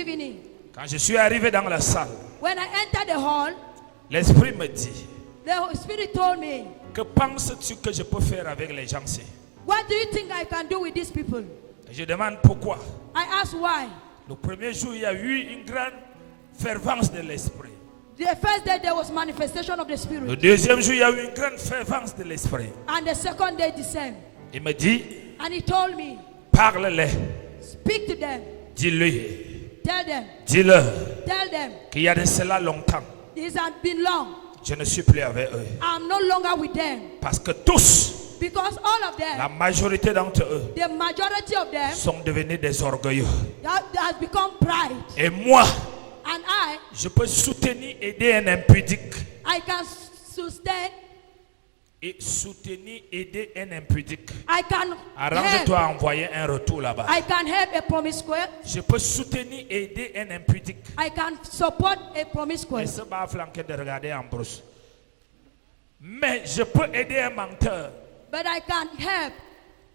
evening, quand je suis arrivé dans la salle, when I entered the hall, l'Esprit me dit, the Holy Spirit told me, que penses-tu que je peux faire avec les gens-ci? what do you think I can do with these people? Et je demande pourquoi. I asked why. Le premier jour, il y a eu une grande fervence de l'Esprit. The first day there was manifestation of the Le Spirit, deuxième jour, il y a eu une grande fervence de l'Esprit. and the second day the same. Il me dit, And he told me, parle-les, speak to them, dis-lui, tell them, dis-leur tell them. qu'il y a de cela longtemps, This has been long. je ne suis plus avec eux. I'm no longer with them. Parce que tous, Because all of la them, majorité d'entre eux, the majority of them, sont devenus des orgueilleux. that has become pride. Et moi, And je peux soutenir, aider un impudique. I can sustain, Et soutenir, aider un impudique. I can Arrange-toi help, à envoyer un retour là-bas. I can help a promiscuous, Je peux soutenir, aider un impudique. I can support a Et promiscuous. ce va flanquer de regarder en brousse. Mais je peux aider un menteur. But I can help,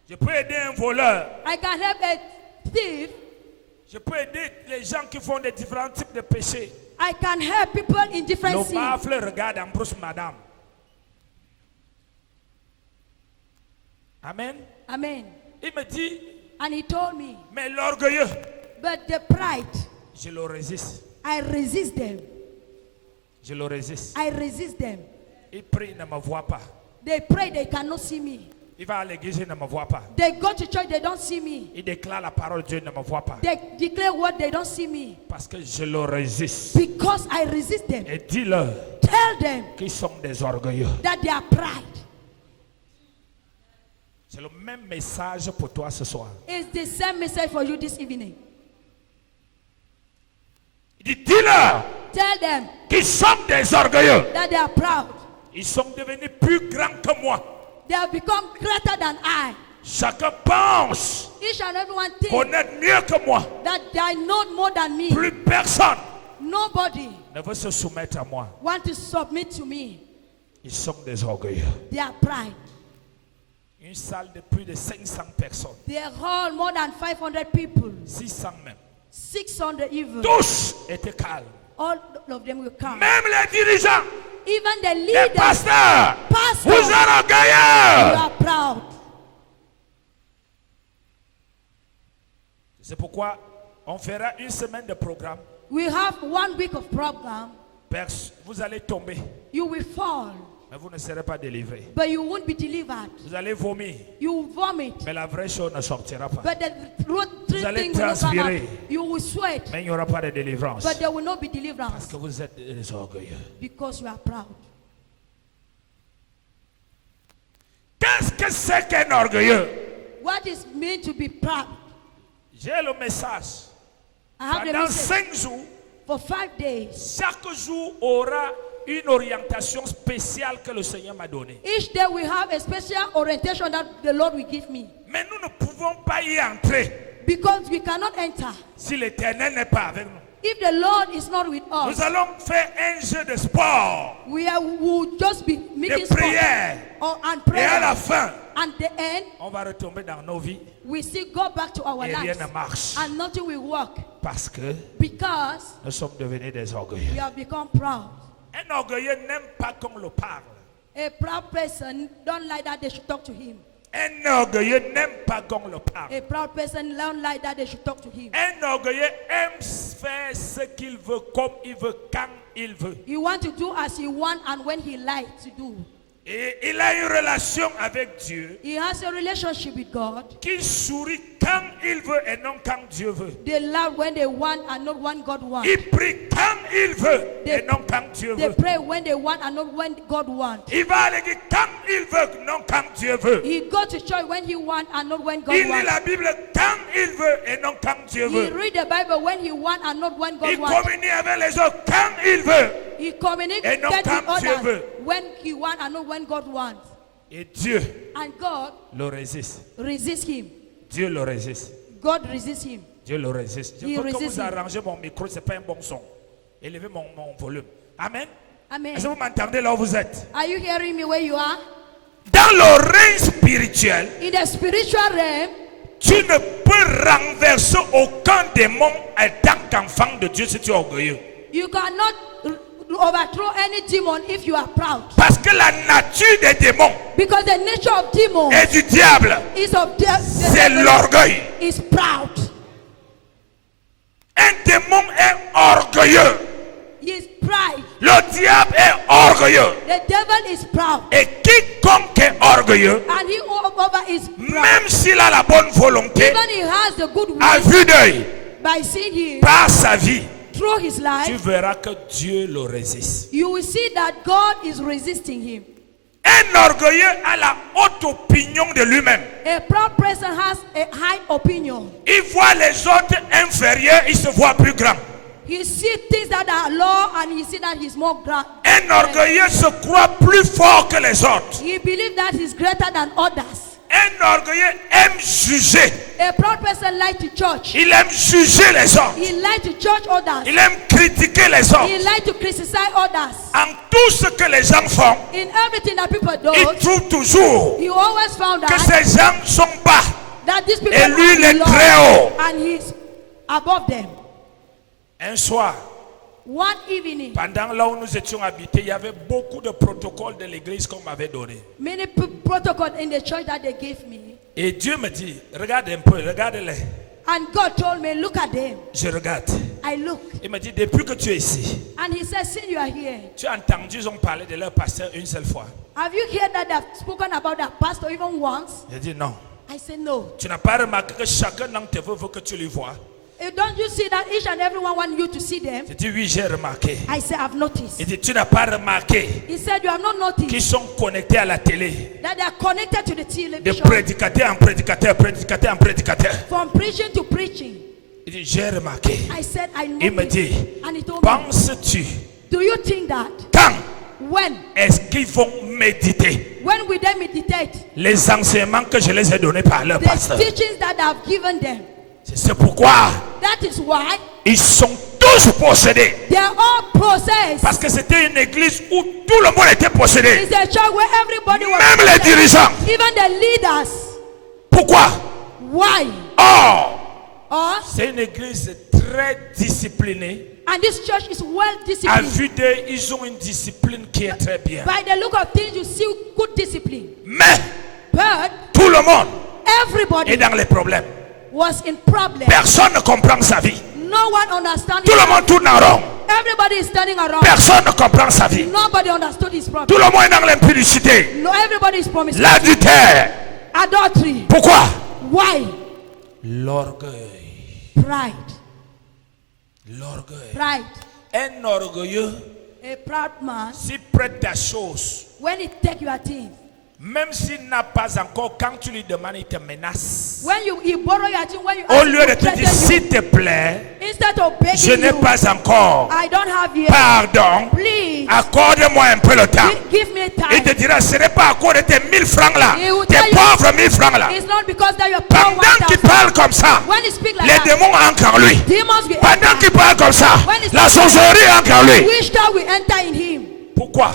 Je peux aider un voleur. I can help a thief, Je peux aider les gens qui font des différents types de péchés. I can help people in different Le sins. baffle regarde en brousse, madame. Amen. Amen. Il me dit, And he told me, mais l'orgueilleux, but the pride, je le résiste. I resist them. Je le résiste. I resist them. Il prie, il ne me voit pas. They pray, they cannot see me. Il va à l'église, il ne me voit pas. They go to church, they don't see me. Il déclare la parole de Dieu, il ne me voit pas. They declare what they don't see me. Parce que je le résiste. Because I resist them. Et dis-leur Tell them qu'ils sont des orgueilleux. that they are pride. C'est le même message pour toi ce soir. It's the same message for you this evening. Il dit, dis-leur Tell them qu'ils sont des orgueilleux. that they are proud. Ils sont devenus plus grands que moi. They have become greater than I. Chacun pense Each and everyone thinks connaître mieux que moi. that they know more than me. Plus personne Nobody ne veut se soumettre à moi. wants to submit to me. Ils sont des orgueilleux. They are pride. Une salle de plus de 500 personnes. They hold more than 500 people. 600 même. 600 even. Tous étaient calmes. All of them will come. Même les dirigeants, Even the les leaders, pasteurs, pastors, vous êtes you orgueilleux. are proud. C'est pourquoi on fera une semaine de programme. We have 1 week of program. Vous allez tomber, You will fall, mais vous ne serez pas délivrés. but you won't be delivered. Vous allez vomir, You will vomit, mais la vraie chose ne sortira pas. but the truth allez thing will not come out. transpirer. You will sweat, Mais il n'y aura pas de délivrance. but there will not be Parce deliverance que vous êtes des orgueilleux. because you are proud. Qu'est-ce que c'est qu'un orgueilleux? What is mean to be proud? J'ai le message. I have the Pendant message 5 jours, for 5 days. chaque jour aura une orientation spéciale que le Seigneur m'a donnée. Each day we have a special orientation that the Lord will give me Mais nous ne pouvons pas y entrer because we cannot enter si l'Éternel n'est pas avec nous. if the Lord is not with Nous us. allons faire un jeu de sport, We will just be de making sport prière. and Et à la prayer. fin, And the end, on va retomber dans nos vies we still go back to our et rien lives ne marche. and nothing will work Parce que because nous sommes devenus des we orgueilleux. have become proud. Un orgueilleux n'aime pas qu'on le parle. A proud person don't like that they should talk to him. Un orgueilleux n'aime pas qu'on le parle. A proud person don't like that they should talk to him. Un orgueilleux aime faire ce qu'il veut, comme il veut, quand il veut. He want to do as he want and when he likes to do. Et il a une relation avec Dieu He has a relationship with God. qui sourit quand il veut et non quand Dieu veut. They love when they want and not when God wants. Il prie quand il veut et non quand Dieu They veut. pray when they want and not when God wants. Il va à l'église quand il veut, non quand Dieu veut. He go to church when he wants and not when God Il lit wants. la Bible quand il veut et non quand Dieu He veut. read the Bible when he wants and not when God Il wants. communie avec les autres quand il veut. He communicates Et non with quand Dieu veut. others when he wants and not when God wants. Et Dieu And God le résiste. resists him. Dieu le résiste. God resists him. Dieu le résiste. Je He veux que resists vous him. arrangez mon micro, ce n'est pas un bon son. Élevez mon volume. Amen. Amen. Est-ce que vous m'entendez là où vous êtes? Are you hearing me where you are? Dans le règne spirituel, In the spiritual realm, tu ne peux renverser aucun démon en tant qu'enfant de Dieu si tu es orgueilleux. You cannot overthrow any demon if you are proud. Parce que la nature des démons Because the nature of demons et du diable, is of the c'est devil l'orgueil. is proud. Un démon est orgueilleux. He is pride. Le diable est orgueilleux. The devil is proud. Et quiconque est orgueilleux, And he over is proud. même s'il a la bonne volonté, Even he has the good à will vue d'œil, by seeing him par sa vie, through his tu life, verras que Dieu le résiste. you will see that God is resisting him. Un orgueilleux a la haute opinion de lui-même. A proud person has a high opinion. Il voit les autres inférieurs, il se voit plus grand. He sees things that are low and he sees that he's more grand. Un orgueilleux se croit plus fort que les autres. He believes that he's greater than others. Un orgueilleux aime juger. A proud person likes to judge. Il aime juger les autres. He likes to judge others. Il aime critiquer les He autres. likes to criticize others. En tout ce que les gens font, In everything that people do, il trouve toujours he always found que out ces gens sont bas. that these people Et lui, il are est low très haut. and he's above them. Un soir, One evening, pendant là où nous étions habités, il y avait beaucoup de protocoles de l'église qu'on m'avait donné. many protocols in the church that they gave me. Et Dieu me dit, regarde un peu, regarde-les. And God told me, look at them. Je regarde. I look. Il me dit, depuis que tu es ici, And he said, since you are here, tu as entendu, ils ont parlé de leur pasteur une seule fois. have you heard that they've spoken about their pastor even once? J'ai dit non. I said, no. Tu n'as pas remarqué que chacun d'entre eux veut que tu les vois. Don't you see that each and everyone want you to see them? J'ai dit oui, j'ai remarqué. I said, I've noticed. Il dit, tu n'as pas remarqué He said, you have not qu'ils noticed sont connectés à la télé. that they are connected to the De television prédicateur en prédicateur, prédicateur en prédicateur. from preaching to preaching. Il dit, j'ai remarqué. I said, I Il me noticed. dit, And he told me, penses-tu do you think that quand when est-ce qu'ils vont méditer we then meditate, les enseignements que je les ai donnés par leur the pasteur? teachings that I've given them, C'est pourquoi that is why ils sont tous possédés. they are all possessed. Parce que c'était une église où tout le monde était possédé. It's a church where everybody was Même les possessed. dirigeants. Even the leaders. Pourquoi? Why? Or, Or, c'est une église très disciplinée. and this church is well À disciplined. vue d'eux, ils ont une discipline qui est très bien. By the look of things, you see good discipline. Mais But tout le monde est everybody dans les problèmes. was in problem. Personne ne comprend sa vie. No one understands. Tout le monde tourne en rond. Everybody is standing around. Personne ne comprend sa vie. Nobody understood his Tout problem. le monde est dans l'impudicité, No, everybody is promising. l'adultère. Adultery. Pourquoi? Why? L'orgueil. Pride. L'orgueil. Pride. Un orgueilleux, A proud man, s'il prête ta chose, when he take your things, même s'il n'a pas encore, quand tu lui demandes, il te menace. when he borrow your things, when you Au ask lieu him de to te dire, threaten you, s'il te plaît, instead of begging je n'ai you, pas encore. I don't have yet. Pardon, Please, accorde-moi un peu le temps. give me Il te time. dira, ce n'est pas à cause de tes 1000 francs là, He will tes tell you- pauvres 1000 francs là. It's not because that you're poor Pendant qu'il 1,000. parle comme ça, When he speak like les that, démons entrent en lui. demons will Pendant enter. qu'il parle comme ça, When he la speaks sorcellerie entre en lui. Witchcraft will enter in him. Pourquoi?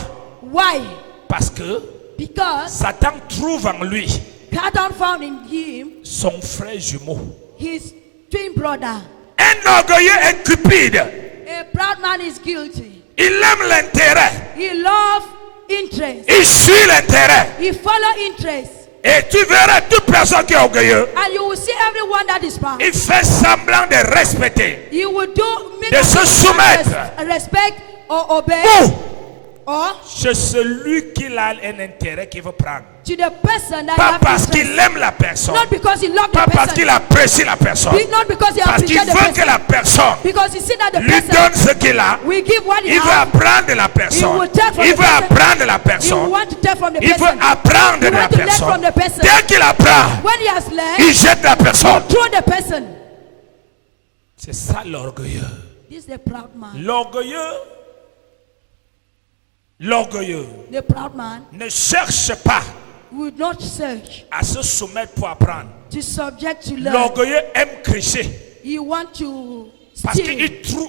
Why? Parce que Because Satan trouve en lui Satan found in him son frère jumeau. his twin brother. Un orgueilleux est cupide. A proud man is guilty. Il aime l'intérêt. He loves interest. Il suit l'intérêt. He follow interest. Et tu verras toute personne qui est orgueilleuse. And you will see everyone that is proud. Il fait semblant de respecter. You will do make De se them soumettre. respect or obey Ou or c'est celui qui a un intérêt qu'il veut prendre. to the person that Pas have parce interest. qu'il aime la personne. Not because he loves Pas the parce person. qu'il apprécie la personne. Not because he Parce qu'il appreciates the veut que person. la personne Because he see that the lui person donne ce qu'il a. will give what he Il veut has. apprendre de la He personne. will take from Il the veut person. apprendre de la You personne. want to take from the Il veut person. apprendre de You la want to learn personne. from the person. Dès qu'il apprend, When he has learned, il jette la personne. throw the person. C'est ça l'orgueilleux. This is the proud man. L'orgueilleux The proud man ne cherche pas will not search à se soumettre pour apprendre. to subject to learn. L'orgueilleux aime tricher. He want to Parce steal.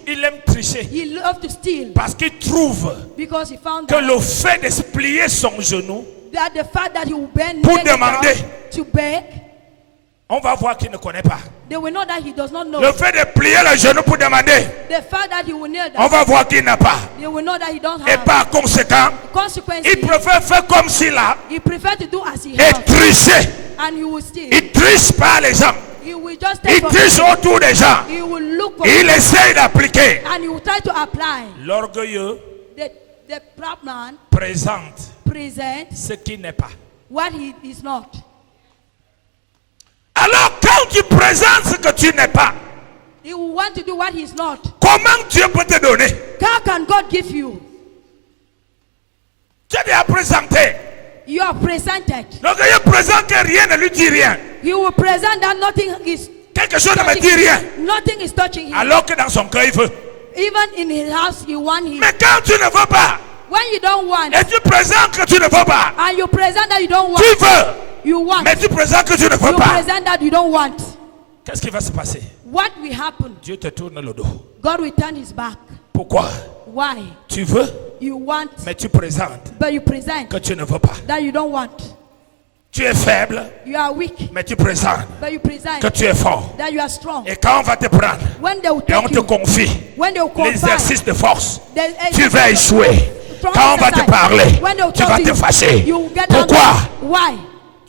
qu'il aime tricher. He love to steal Parce qu'il trouve because he found que that, le fait de se plier son genou, that the fact that he will bend Pour bend it down demander. to beg, on va voir qu'il ne connaît pas. They will know that he does not know. Le fait de plier le genou pour demander, The fact that he will kneel on down, va voir qu'il n'a pas. they will know that he don't Et have. par conséquent, Consequently, il préfère faire comme s'il a he prefer to do as he et has, tricher. and he will steal. Il triche pas les gens. He will just take Il from triche them. autour des gens. He will look for Il it, essaye d'appliquer. and he will try to apply. L'orgueilleux The proud man présente presents ce qui n'est pas. what he is not. Alors quand tu présentes ce que tu n'es pas, He will want to do what he is not. comment Dieu peut te donner? How can God give you? Tu as présenté. You are presented. L'orgueilleux présente que rien ne lui dit rien. He will present that nothing is Quelque chose ne me touching dit him. rien. Nothing is touching him. Alors que dans son cœur il veut. Even in his house, you want him. Mais quand tu ne veux pas, When you don't want, et tu présentes que tu ne veux pas, and you present that you don't want, tu veux, you want. mais tu présentes que tu ne veux You pas. present that you don't want. Qu'est-ce qui va se passer? What will happen? Dieu te tourne le dos. God will turn his back. Pourquoi? Why? Tu veux, You want, mais tu présentes but you present que tu ne veux pas. that you don't want. Tu es faible, You are weak, mais tu présentes but you present que tu es fort. that you are strong. Et quand on va te prendre, When they will et on take te you, confie when they will confide, l'exercice de force, the tu vas exercise- échouer. strong Quand on va te exercise, parler, when they will tu talk vas to te you, fâcher. you will get Pourquoi? angry. Why?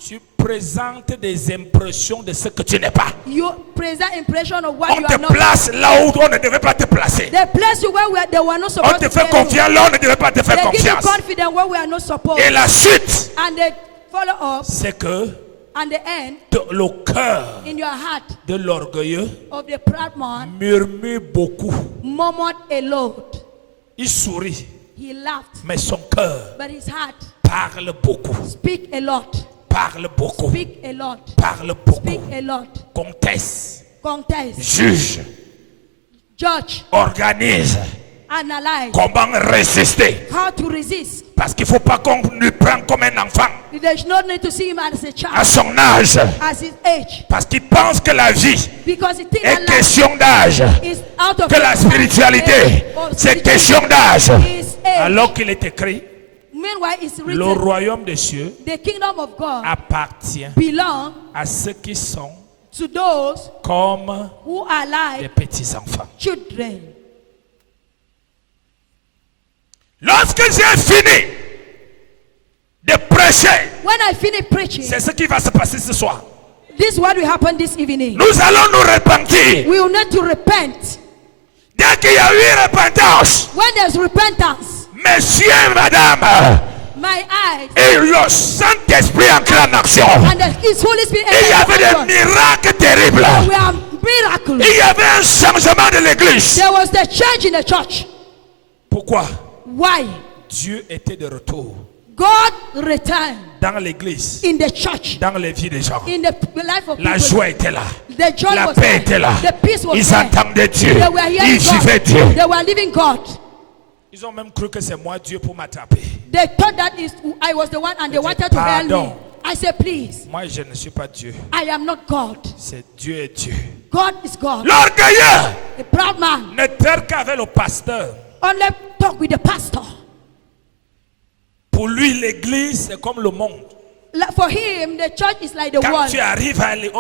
Tu présentes des impressions de ce que tu n'es pas. You present impression of what On you te are not. place là où on ne devait pas te placer. They place you where they were not On supposed te to fait place you. confiance là où on ne devait pas te faire They give you confiance. confidence where we are not supposed. Et la suite, And they follow up, c'est que and the end, le cœur in your heart de l'orgueilleux of the proud man, murmure beaucoup. murmured a lot. Il sourit, He laughed, mais son cœur but his heart parle beaucoup. speak a lot, Parle beaucoup. speak a lot, Parle beaucoup. speak a lot. Conteste, Contest, juge, judge, organise. analyze Comment résister? how to resist. Parce qu'il ne faut pas qu'on lui prenne comme un enfant There's no need to see him as a à child, son âge. as his age, Parce qu'il pense que la vie because he thinks est that life question d'âge. is out of Que la his spiritualité, age, or c'est spirituality question d'âge. is age. Alors qu'il est écrit, Meanwhile, it's le written, royaume des cieux the kingdom of God appartient belongs à ceux qui sont to those comme who are des like petits-enfants. children. Lorsque j'ai fini de prêcher, When I finish preaching, c'est ce qui va se passer ce soir. this is what will happen this evening. Nous allons nous repentir. We will need to repent. Dès qu'il y a eu repentance, When there's repentance, messieurs, madame, my eyes et le Saint-Esprit entre en action. and His Holy Spirit Il y avait entered des the miracles terribles. church. We are miracles. Il y avait un changement de l'église. There was the change in the church. Pourquoi? Why? Dieu était de retour God returned dans l'église, in the church, dans les vies des gens. in the life of La people. joie était là. The joy La was paix there. était là. The peace was Ils there. entendaient Dieu. They were hearing Ils vivaient God. Dieu. They were living God. Ils ont même cru que c'est moi Dieu pour m'attraper. They thought that I was the one, and they They wanted said, to help me. "Pardon." I said, please, Moi, je ne suis pas Dieu. I am not God. C'est Dieu et Dieu. God is God. L'orgueilleux A proud man ne traite qu'avec le pasteur. only talk with the pastor. Pour lui, l'église, c'est comme le monde. For him, the church is like the Quand world. tu arrives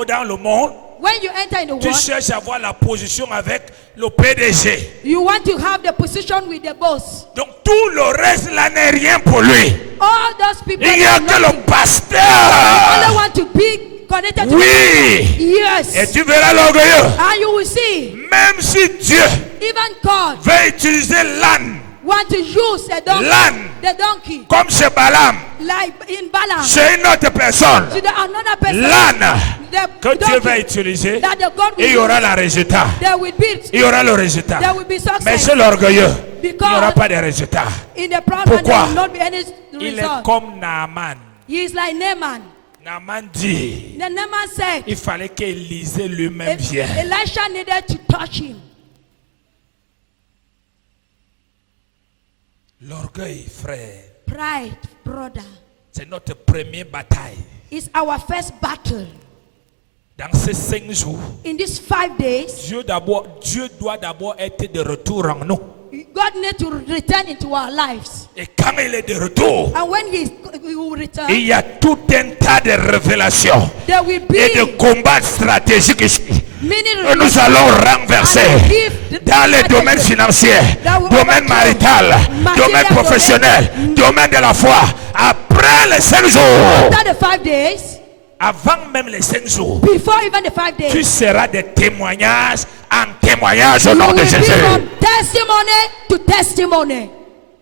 dans le monde, When you enter in the tu world, cherches à avoir la position avec le PDG. you want to have the position with the boss. Donc tout le reste là n'est rien pour lui. All those people Il n'y a are que le nothing. pasteur. Only want to be connected to Oui. Yes. Et tu verras l'orgueilleux. And you will see, Même si Dieu even God veut utiliser l'âne want to use L'âne. the donkey, comme chez Balaam, like in Balaam, chez une autre personne, to another person. l'âne The que Dieu va donkey utiliser, that the God will il y aura use, le résultat. there will be, Il y aura le résultat. there will be Mais success. chez l'orgueilleux, il n'y Because aura pas de résultat. in the proud man, there Pourquoi? will not be any Il est result. comme Naaman. He is like Naaman. Naaman dit, Then Naaman said, il fallait qu'Élisée lui-même vienne. Elisha needed to touch him. L'orgueil, frère, Pride, brother, c'est notre première bataille. is our first battle. Dans ces 5 jours, In these 5 days, Dieu doit d'abord être de retour en nous. God needs to return into our lives. Et quand il est de retour, And when he will return, il y a tout un tas de révélations there will be et de combats stratégiques ici. many Et nous allons renverser dans les domaines financiers, domaine marital, domaine professionnel, domaine de la foi. Après les 5 jours, after the 5 days, avant même les 5 jours, before even the 5 days, tu seras des témoignages en témoignage au you nom will de be Jésus. from testimony to testimony.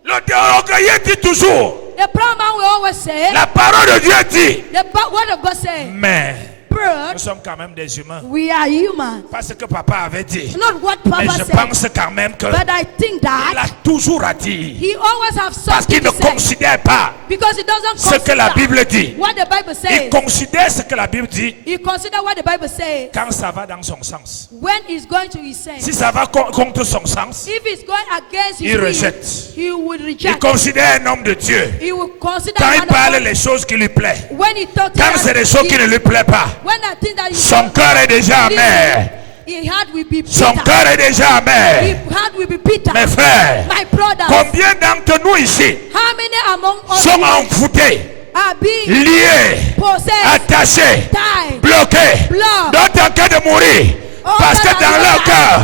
Le orgueilleux dit toujours, The proud man will always say, la parole de Dieu dit, the word of God says, mais nous but sommes quand même des humains. we are human. Parce que papa avait dit, Not what mais Papa je said, pense quand même que but I think il a that toujours à dire. he always have Parce qu'il something ne to say. considère pas Because he doesn't ce que la consider Bible dit. what the Bible Il says. considère ce que la Bible dit He consider what the Bible says quand ça va dans son sens. when he's going to his Si sense. ça va contre son sens, If he's going against his il will, rejette. he will Il reject. considère un homme de Dieu. He will consider Quand il man of parle God les choses qui lui plaisent. when he thought Quand c'est des choses qui ne lui plaisent pas, when I think that son cœur est déjà amer. his heart will be Son bitter. cœur est déjà His amer. heart will be bitter. Mes frères, My brothers, combien d'entre nous ici how many among us sont here envoûtés, are being liés, possessed, attachés, tied, bloqués, blocked, d'autres en train de mourir parce que dans leur cœur,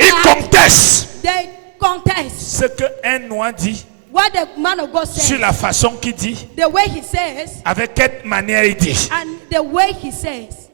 ils contestent they contest ce qu'un noir dit what the man of God sur says, la façon qu'il dit, the way he says, avec quelle manière il dit. and the way he says.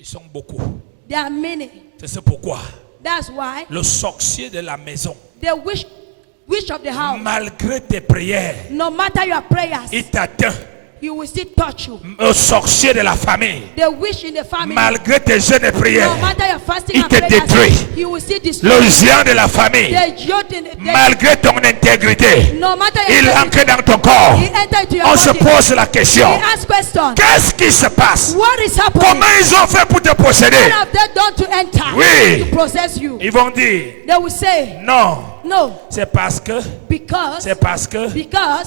Ils sont beaucoup. There are many. C'est pourquoi That's why le sorcier de la maison, the witch of the house, malgré tes prières, no matter your prayers, il t'atteint. he will still touch you. Le sorcier de la famille, The witch in the family, malgré tes jeûnes et prières, no matter your fasting il and te prayers, détruit. he will still destroy Le you. géant de la famille, The youth in the, malgré ton intégrité, no matter your il integrity, entre dans ton corps. he enter into your On se body. pose la He question, asks question. qu'est-ce qui se passe? What is happening? Comment ils ont fait pour te posséder? What have they done to enter, Oui. to possess you? Ils vont dire, They will say, non, no, c'est parce que because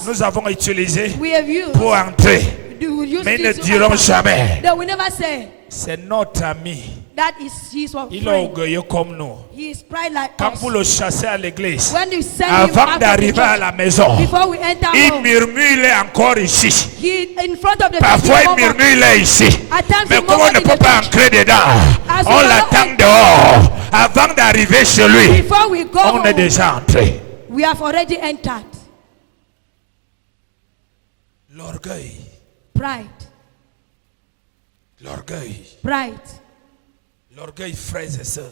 nous avons utilisé we have used, pour entrer. we will use Mais ils ne this to diront enter. jamais, They will never say c'est notre ami. that is his Il est friend. orgueilleux comme nous. He is pride like Quand us. vous le chassez à l'église, When you send him avant out of the d'arriver à church, la maison, before we enter il home, murmure, il est encore ici. he in front of the Parfois il church, murmure, il est ici. At times Mais he comme on murmurs ne in peut the pas church. entrer dedans, As on we l'attend cannot dehors. Avant d'arriver chez lui, before we go on est home, déjà entré. we have already entered. L'orgueil, Pride, l'orgueil, pride, l'orgueil, frères et sœurs.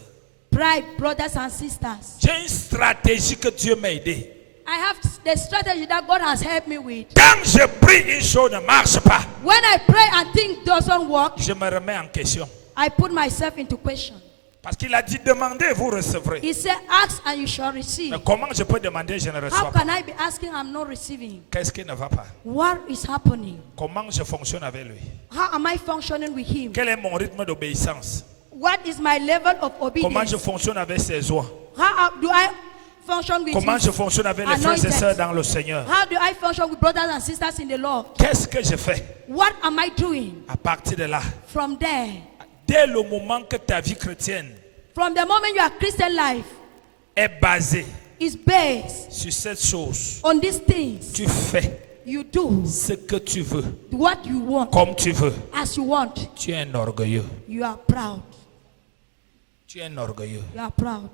pride, brothers and sisters. J'ai une stratégie que Dieu m'a aidé. I have the strategy that God has helped me with. Quand je prie, une chose ne marche pas. When I pray and things doesn't work, Je me remets en question. I put myself into question. Parce qu'il a dit, demandez, vous recevrez. He said, ask and you shall receive. Mais comment je peux demander, je ne How reçois pas? can I be asking I'm not receiving? Qu'est-ce qui ne va pas? What is happening? Comment je fonctionne avec lui? How am I functioning with him? Quel est mon rythme d'obéissance? What is my level of Comment je obedience? fonctionne avec ses oies? How do I function with Comment his je fonctionne avec les frères et anointed? sœurs dans le Seigneur? How do I function with brothers and sisters in the Lord? Qu'est-ce que je fais? What am I doing À partir de là, from there? dès le moment que ta vie chrétienne From the moment your Christian life est basée is based sur cette chose, on these things, tu fais you do ce que tu veux, what you want comme tu veux. as you want. Tu es un orgueilleux. You are proud. Tu es un orgueilleux. You are proud.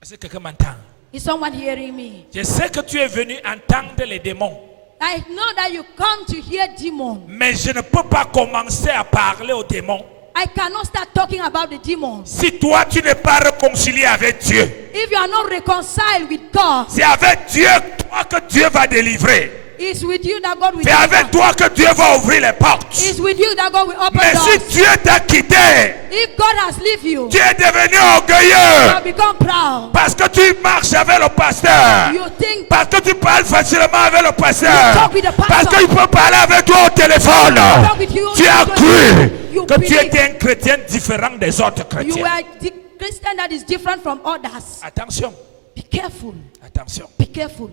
Est-ce que quelqu'un m'entend? Is someone hearing me? Je sais que tu es venu entendre les démons, I know that you come to hear demons. mais je ne peux pas commencer à parler aux démons I cannot start talking about the demons. si toi tu n'es pas réconcilié avec Dieu. If you are not reconciled with God, C'est avec Dieu, toi, que Dieu va délivrer. it's with you that God will C'est avec deliver. toi que Dieu va ouvrir les portes. It's with you that God will open Mais si doors. Dieu t'a quitté, If God has left you, tu es devenu you orgueilleux have become proud. parce que tu marches avec le pasteur, You think parce que tu parles facilement avec le You pasteur, talk with the pastor. parce qu'il peut parler avec toi au téléphone. talk with you, Tu as you cru que tu believe étais un chrétien différent des autres you chrétiens. are the Christian that is different from others. Attention, Be careful. attention, Be careful.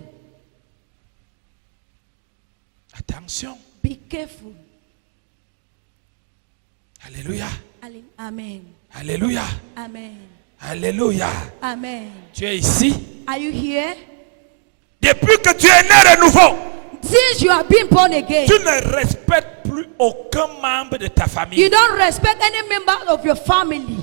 attention. Be careful. Alléluia, Amen. alléluia, Amen. alléluia. Amen. Tu es ici, Are you here? Depuis que tu es né de nouveau, Since you have been born again, tu ne respectes plus aucun membre de ta famille. you don't respect any member of your family.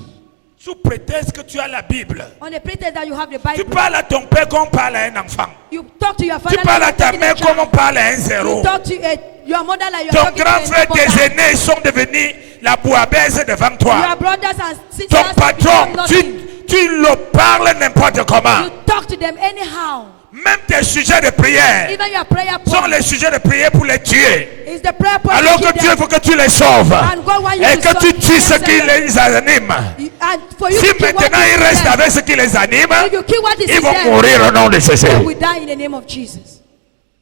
Sous prétexte que tu as la Bible. On the pretext that you have the Tu Bible. parles à ton père comme on parle à un enfant. You talk to your father Tu parles à like ta you're mère talking comme on to a parle à un child. zéro. You talk to your mother like Ton you're talking grand to frère, a tes mother. aînés sont devenus la bouillabaisse devant toi. Your brothers and sisters Ton have patron, become nothing. tu le parles n'importe comment. You talk to them anyhow. Même tes sujets de prière Even your prayer sont point les sujets de prière pour les tuer. is the prayer point. Alors to que kill Dieu them. veut que tu les sauves. And God wants you Et to que tu solve tues ce them. qui les anime. And for you Si to kill what maintenant is ils in restent them. avec ce qui les anime, If you kill what is ils in vont them, mourir au nom de Jésus. they will die in the name of Jesus.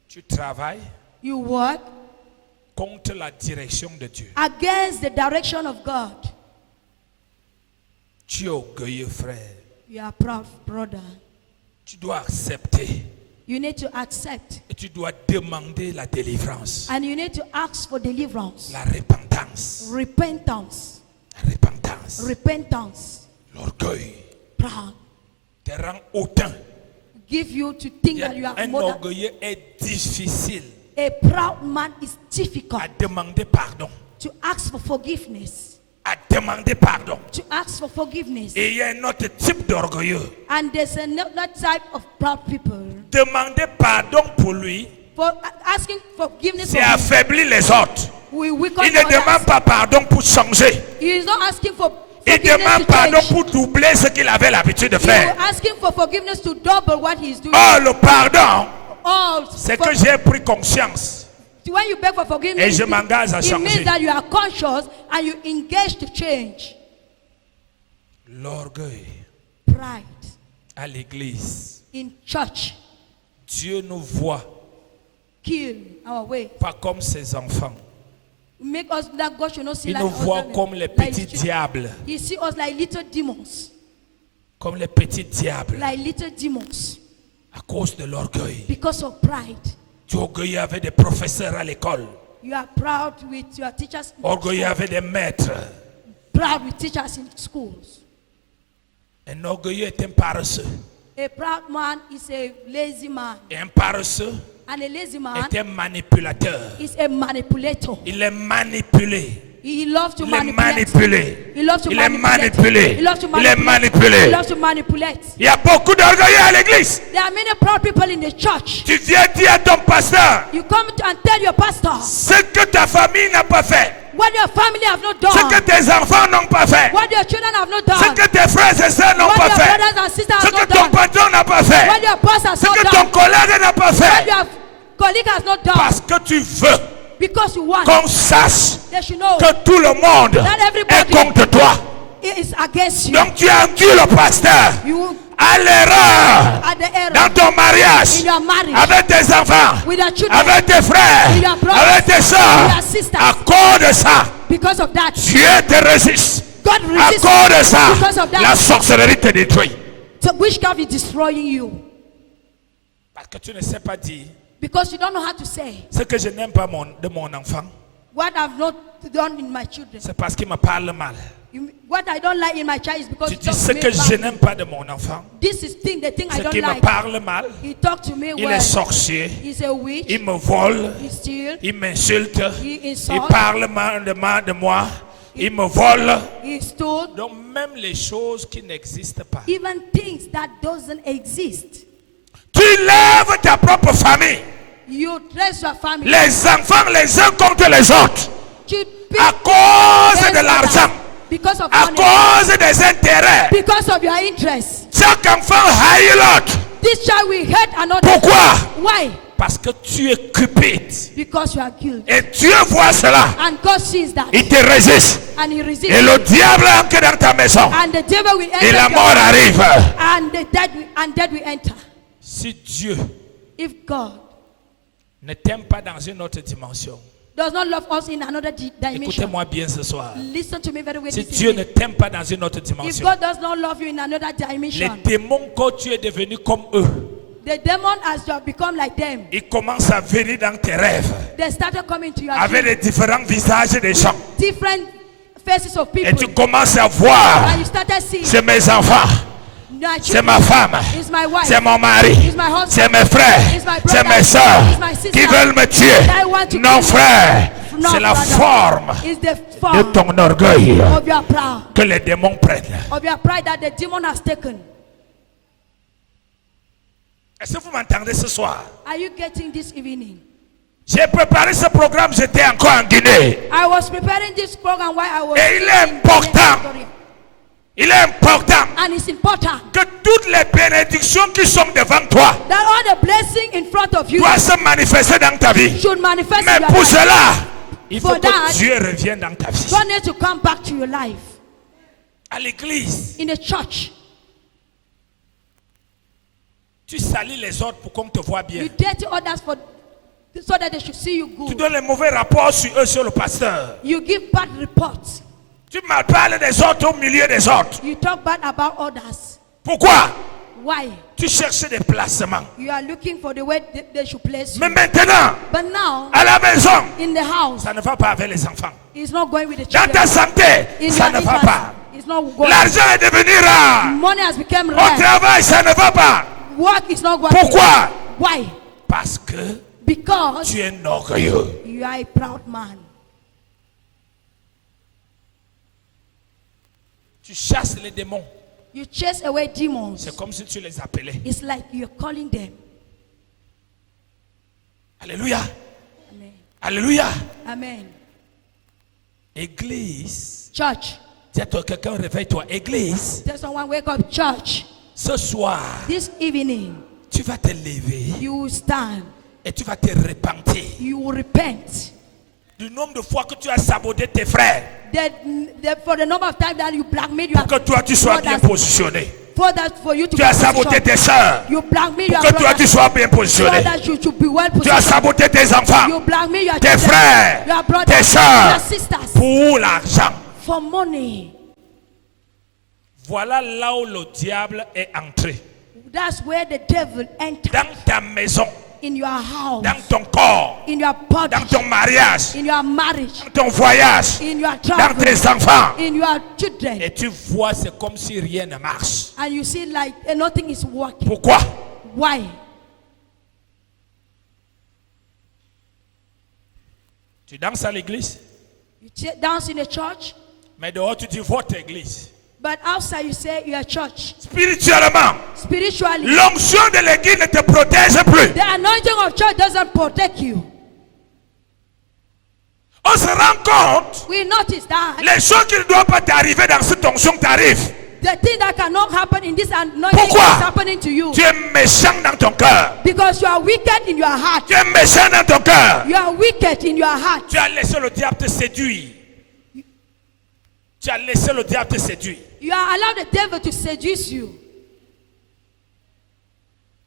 Tu travailles You work contre la direction de Dieu. against the direction of God. Tu es orgueilleux, frère. You are proud, brother. Tu dois accepter You need to accept et tu dois demander la délivrance, and you need to ask for deliverance, la repentance, repentance, la repentance. repentance. L'orgueil Proud. te rend hautain. Give you to think that you are Un more than orgueilleux est difficile a proud man is difficult à demander pardon. to ask for forgiveness. À demander pardon. To ask for forgiveness. Et il y a un autre type d'orgueilleux. And there's another type of proud people. Demander pardon pour lui, For asking forgiveness c'est for him, affaiblir les autres. we weaken Il ne demande others. pas pardon pour changer. He is not asking for Il forgiveness demande to pardon change. pour doubler ce qu'il avait l'habitude de He is faire. asking for forgiveness to double what he is doing. Or, le pardon, All c'est for- que j'ai pris conscience. when you beg for Et forgiveness, je m'engage à it changer. means that you are conscious and you engage to change. L'orgueil Pride à l'église. in church Dieu nous voit kill our way. pas comme ses enfants. Make us that God should not see Il like nous us voit like comme les his petits children. diables. He see us like little demons, Comme les petits diables. like little demons, À cause de l'orgueil. because of pride. Tu es orgueilleux avec des professeurs à l'école. You are proud with your teachers, Orgueilleux avec des maîtres. proud with teachers in schools. Un orgueilleux est un paresseux. A proud man is a lazy man, Et un paresseux and a lazy man est un manipulateur. is a manipulator. Il est manipulé. He loves to Il est manipulate. manipulé. He loves to Il est manipulate. manipulé. He loves to Il est manipulate. manipulé. He loves to manipulate. Il y a beaucoup d'orgueilleux à l'église. There are many proud people in the church. Tu viens dire à ton pasteur You come and tell your pastor ce que ta famille n'a pas fait. what your family have not Ce que done, tes enfants n'ont pas fait. what your children have not Ce done, que tes frères et sœurs n'ont what pas your fait. brothers and sisters Ce have que not ton done, patron n'a pas what fait. your boss has Ce not que ton done, collègue n'a pas what fait. your colleague has not done, Parce que tu veux because you want. qu'on sache They should know que tout le monde that est everybody contre toi. is against you. Donc tu induis le pasteur You à l'erreur are the error dans ton mariage, in your marriage, avec tes enfants, with your children, avec tes frères, with your brothers, avec tes with soeurs. your sisters. À cause de ça, Because of that, Dieu te résiste. God À resists cause de you. ça, Because of la that, sorcellerie te détruit. so witchcraft is destroying you. Parce que tu ne sais pas dire Because you don't know how to say ce que je n'aime pas de mon enfant. what I've not done in my children. C'est parce qu'il me parle mal. What I don't like in my child is because Tu he dis talks ce to me que je bad. n'aime pas de mon enfant. This is the thing I C'est don't qu'il me like. parle mal. He talks to me Il well. est sorcier. He's a witch. Il me vole. He steals. Il m'insulte. He Il insults. parle mal de moi. Il me vole. He stole. Donc même les choses qui n'existent pas. Even things that doesn't exist. Tu lèves ta propre famille. You raise your family. Les enfants les uns contre les autres. You À pick cause against de l'argent. others because of À money. cause des intérêts. Because of your interest. Chaque enfant haït l'autre. This child will hate another. Pourquoi? Why? Parce que tu es cupide. Because you are guilty. Et Dieu voit cela. And God sees that. Il te résiste. And he resists. Et le diable entre dans ta maison. And the devil will enter. Et la your mort house. arrive. And the dead will enter. Si Dieu If God ne t'aime pas dans une autre dimension, does not love us in another dimension, écoutez-moi bien ce soir. listen to me very well. Si this Dieu evening. ne t'aime pas dans une autre If dimension, God does not love you in another les dimension, démons que tu es devenu comme eux, the demon as you have become like them, ils commencent à venir dans tes rêves they started coming to your avec dreams, les différents visages des gens. different faces of Et people. tu commences à voir, And you started seeing, c'est mes enfants. My c'est ma femme, It's my wife. c'est mon mari, It's my husband. c'est mes frères, It's my c'est brother. mes soeurs It's my sister. qui veulent me tuer. That want to Non, kill me. frère, No, c'est la brother. forme It's the de form ton orgueil of your pride. que les démons prennent. Of your pride that the demon has taken. Est-ce que vous m'entendez ce soir? Are you getting this evening? J'ai préparé ce programme, j'étais encore en Guinée. I was preparing this program while I was Et il est in important. Guinea. Il est important And it's important que toutes les bénédictions qui sont devant toi that all the blessing in front of you doivent se manifester dans ta vie. should manifest Mais in your pour life. cela, il faut For que that, Dieu revienne dans ta vie. God needs to come back to your life. À l'église, In the church, tu salis les autres pour qu'on te voit bien. you dirty others so that they should see you Tu good. donnes les mauvais rapports sur eux, sur le pasteur. You give bad reports. Tu mal parles des autres au milieu des autres. You talk bad about others. Pourquoi? Why? Tu cherches des placements. You are looking for the way they should place Mais you. maintenant, But now, à la maison, in the house, ça ne va pas avec les enfants. it's not going with the Dans ta children. santé, In ça your ne va interest, pas. it's not going. L'argent est devenu rare. Money has become Au rare. travail, ça ne va pas. Work is not going. Pourquoi? Why? Parce que Because tu es orgueilleux. you are a proud man. Tu chasses les démons. You chase away demons. C'est comme si tu les appelais. It's like you're calling them. Alléluia. Amen. Alléluia. Amen. Église. Church. Dis-toi, quelqu'un, réveille-toi. Église. Tell someone, wake up, church. Ce soir, This evening, tu vas te lever you will stand. et tu vas te repentir You will repent. du nombre de fois que tu as saboté tes frères For the number of times that you blackmail pour que your toi tu sois bien brothers, positionné. for you to Tu be as saboté positioned. tes soeurs You blackmail pour your que toi tu brothers, sois bien so positionné. that you should be well Tu as positioned. saboté tes enfants, You blackmail your tes children, frères, your tes brothers, your soeurs sisters pour l'argent. for money. Voilà là où le diable est entré. That's where the devil enters. Dans ta maison, In your house, dans ton corps, in your body, dans ton mariage, in your marriage, dans ton voyage, in your dans travel, tes enfants. in your children, Et tu vois, c'est comme si rien ne marche. and you see like nothing is working. Pourquoi? Why? Tu danses à l'église, You dance in the church, mais dehors tu dis votre église. but outside you say your church. Spirituellement, Spiritually, l'onction de l'église ne te protège plus. the anointing of church doesn't protect you. On se rend compte, We notice that les choses qui ne doivent pas t'arriver dans cette onction t'arrivent. the thing that cannot happen in this anointing is Pourquoi? happening to you Tu es méchant dans ton cœur. because you are wicked in your heart. Tu es méchant dans ton cœur. You are wicked in your heart. Tu as laissé le diable te séduire. Tu as laissé le diable te séduire. You are allowed the devil to seduce you.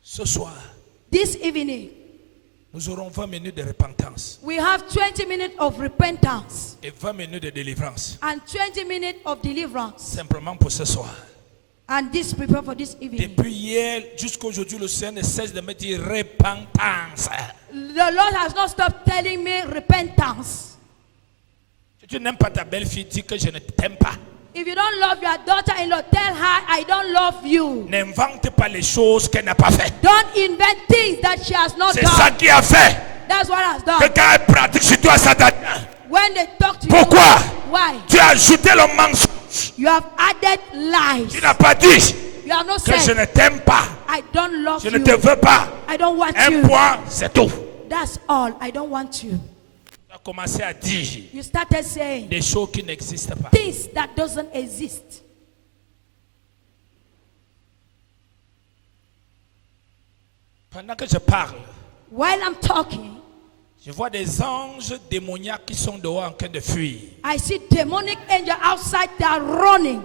Ce soir, This evening, nous aurons 20 minutes de repentance we have 20 minutes of repentance et 20 minutes de délivrance. and 20 minutes of deliverance. Simplement pour ce soir. And this prepare for this evening. Depuis hier jusqu'à aujourd'hui, le Seigneur ne cesse de me dire repentance. The Lord has not stopped telling me repentance. Si tu n'aimes pas ta belle-fille, dis que je ne t'aime pas. If you don't love your daughter-in-law, tell her, I don't love you. N'invente pas les choses qu'elle n'a pas faites. Don't invent things that she has not C'est ça done. qui a fait That's what has que done. quand elle pratique sur toi, ça t'atteint. When they talk to Pourquoi? you, why? Tu as ajouté le mensonge. You have added lies. Tu n'as pas dit You have not que je said, ne t'aime pas. I don't love Je ne you. te veux pas. I don't want Un you. point, c'est tout. That's all. I don't want you. Tu as commencé à dire You started saying des choses qui n'existent pas. things that doesn't exist. Pendant que je parle, While I'm talking, je vois des anges démoniaques qui sont dehors en train de fuir. I see demonic angels outside. They are running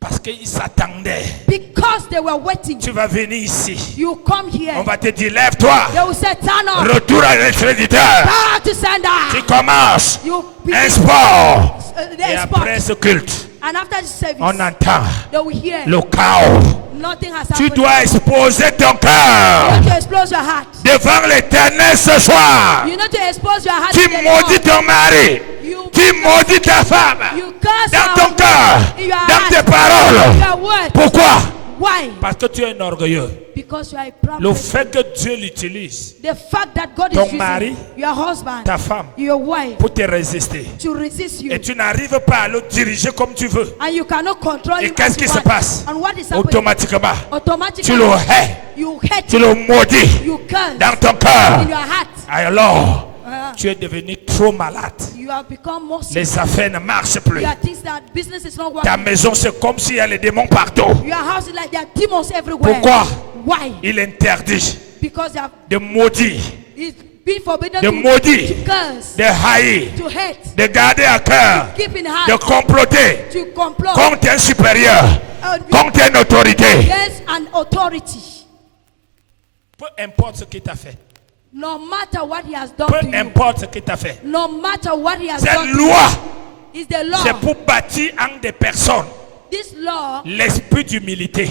Parce qu'ils s'attendaient. because they were waiting. Tu vas venir ici. You come here. On va te dire, lève-toi. They will say, turn up. Retour à l'extréditeur. Power to send Tu out. commences You un begin sport. Et the après spot. ce culte, And after the service, on entend they will hear le chaos. nothing has Tu happened. dois exposer ton You cœur need to expose your heart. devant l'Éternel ce soir. You need to expose your heart. Tu to the maudis Lord. ton mari. You Tu maudis ta femme. You curse Dans your ton cœur, in your dans heart, tes paroles. your word. Pourquoi? Why? Parce que tu es un orgueilleux. Because you are a proud Le person. fait que Dieu l'utilise, The fact that God ton is mari, using your husband, ta femme, your wife, pour te résister. to resist you. Et tu n'arrives pas à le diriger comme tu veux. And you cannot control Et him qu'est-ce as qui you se want. passe? And what is happening? Automatiquement, Automatically, tu le hais, you hate tu him. le maudis You curse dans ton cœur. in your heart. Alors, Uh, tu es devenu trop malade. you have become more sick. Les affaires ne marchent plus. You are things that business is not Ta working. maison, c'est comme s'il y a les démons partout. Your house is like there are demons everywhere. Pourquoi? Why? Il interdit Because they have de maudire, it's been forbidden de to maudire, curse, de haïr, to hate, de garder à cœur, keep in de heart, comploter to complot contre un supérieur, and contre une autorité. against an authority. Peu importe ce qu'il t'a fait. No matter what he has done Peu to you, importe ce qu'il t'a fait. no matter what he has Cette done to loi, you, is the law. c'est pour bâtir en des personnes This law l'esprit d'humilité.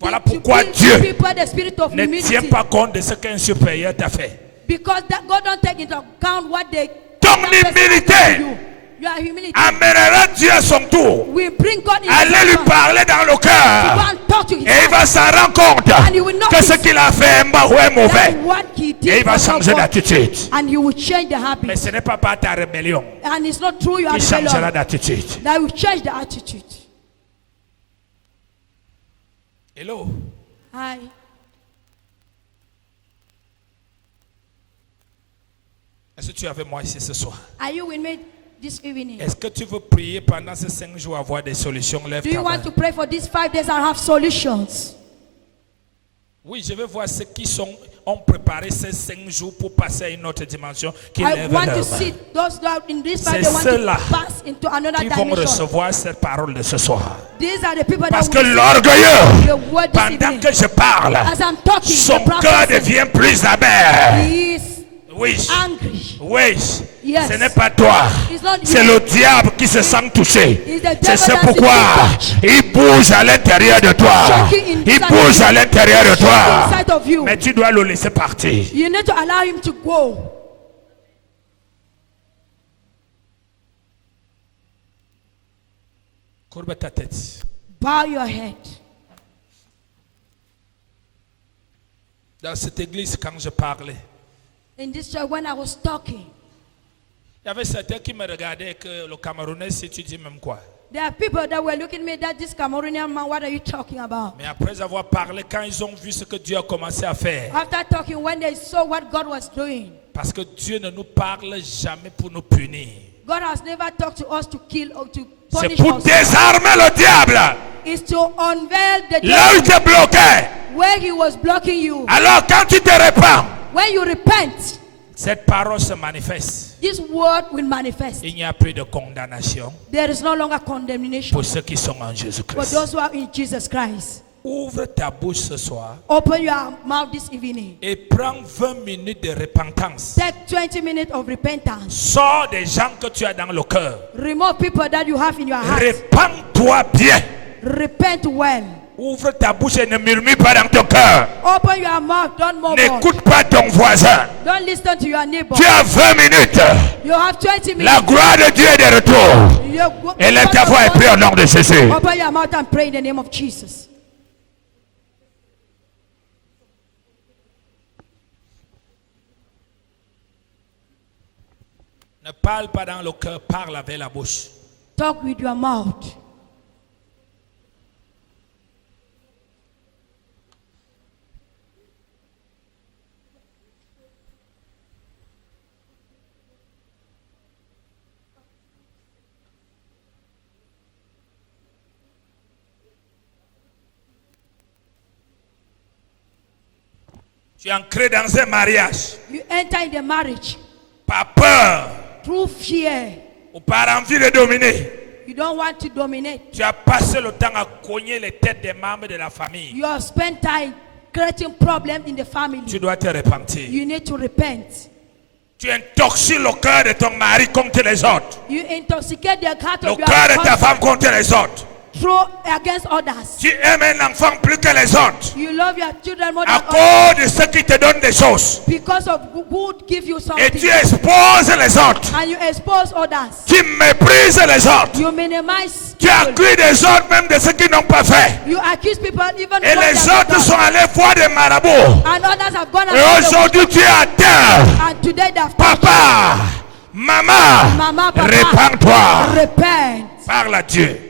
Voilà to pourquoi build Dieu people the spirit of ne humility. tient pas compte de ce qu'un supérieur t'a fait. Because that God don't take into account what they Ton that person has humilité done to you. Your humility amènera Dieu à son tour. will bring God in Allez lui parler dans le go cœur. and talk to his Et il va heart. s'en rendre compte And he will que notice ce qu'il a fait est mauvais. that what he did Et il va was not changer God. d'attitude. And he will change the habit. Mais ce n'est pas par ta rébellion And it's not through your qu'il changera rebellion d'attitude. that will change the attitude. Hello. Hi. Est-ce que tu es avec moi ici ce soir? Are you with me this evening? Est-ce que tu veux prier pendant ces 5 jours avoir des solutions? Lève Do ta you main. want to pray for these 5 days and have solutions? Oui, je veux voir ceux qui ont préparé ces 5 jours pour passer à une autre dimension qui I lèvent want leur to main. see those that in this 5 C'est days want ceux-là to pass into another Qui vont dimension. recevoir cette parole de ce soir. These are the people Parce that que will l'orgueilleux, the word this pendant evening. que je parle, As I'm talking, son the cœur prophet devient plus amer. he is Oui, angry. oui, Yes. ce n'est pas toi. It's not C'est you. le diable qui se sent touché. It's the C'est devil that's pourquoi in touch. il bouge à l'intérieur de toi. Shaking Il inside bouge of à you. l'intérieur de toi. Shaking inside of you. Mais tu dois le laisser partir. You need to allow him to go. Courbe ta tête. Bow your head. Dans cette église, quand je parlais, In this church, when I was talking, il y avait certains qui me regardaient que le Camerounais, si tu dis même quoi. there are people that were looking at me that this Cameroonian man, what are you talking about? Mais après avoir parlé, quand ils ont vu ce que Dieu a commencé à faire, After talking, when they saw what God was doing, parce que Dieu ne nous parle jamais pour nous punir. God has never talked to us to kill or to C'est punish pour us. désarmer le diable. It's to unveil the Là où il devil te bloquait. where he was blocking you. Alors quand tu te répands, When you repent, cette parole se manifeste. this word will manifest. Il n'y a plus de condamnation There is no longer condemnation pour ceux qui sont en for Jésus-Christ. those who are in Jesus Christ. Ouvre ta bouche ce soir Open your mouth this evening. et prends 20 minutes de repentance. Take 20 minutes of repentance. Sors des gens que tu as dans le cœur. Remove people that you have in your heart. Répands-toi bien. Repent well. Ouvre ta bouche et ne murmure pas dans ton cœur. Open your mouth. Don't murmur. N'écoute pas ton voisin. Don't listen to your neighbor. Tu as 20 minutes. You have 20 minutes. La gloire de Dieu est de retour. Élève ta voix et prie au nom de Jésus. Open your mouth and pray in the name of Jesus. Ne parle pas dans le cœur, parle avec la bouche. Talk with your mouth. Tu es ancré dans un mariage You enter in the marriage par peur through fear. ou par envie de dominer. You don't want to dominate. Tu as passé le temps à cogner les têtes des membres de la famille. You have spent time creating problems in the family. Tu dois te repentir. You need to repent. Tu intoxiques le cœur de ton mari contre les autres. You intoxicate the heart Le of your cœur de ta husband. femme contre les autres. throw against others. Tu aimes un enfant plus que les autres. You love your children more À than others cause de ceux qui te donnent des choses. because of who give you Et something. tu exposes les autres. And you expose others. Tu méprises les autres. You minimize Tu people. accuses des autres même de ceux qui n'ont pas fait. You accuse people even Et what les they have autres done. sont allés voir des marabouts. And others have gone Et and aujourd'hui tu es à terre. and today they have touched Papa, maman, Mama, papa, répands-toi. repent. Parle à Dieu.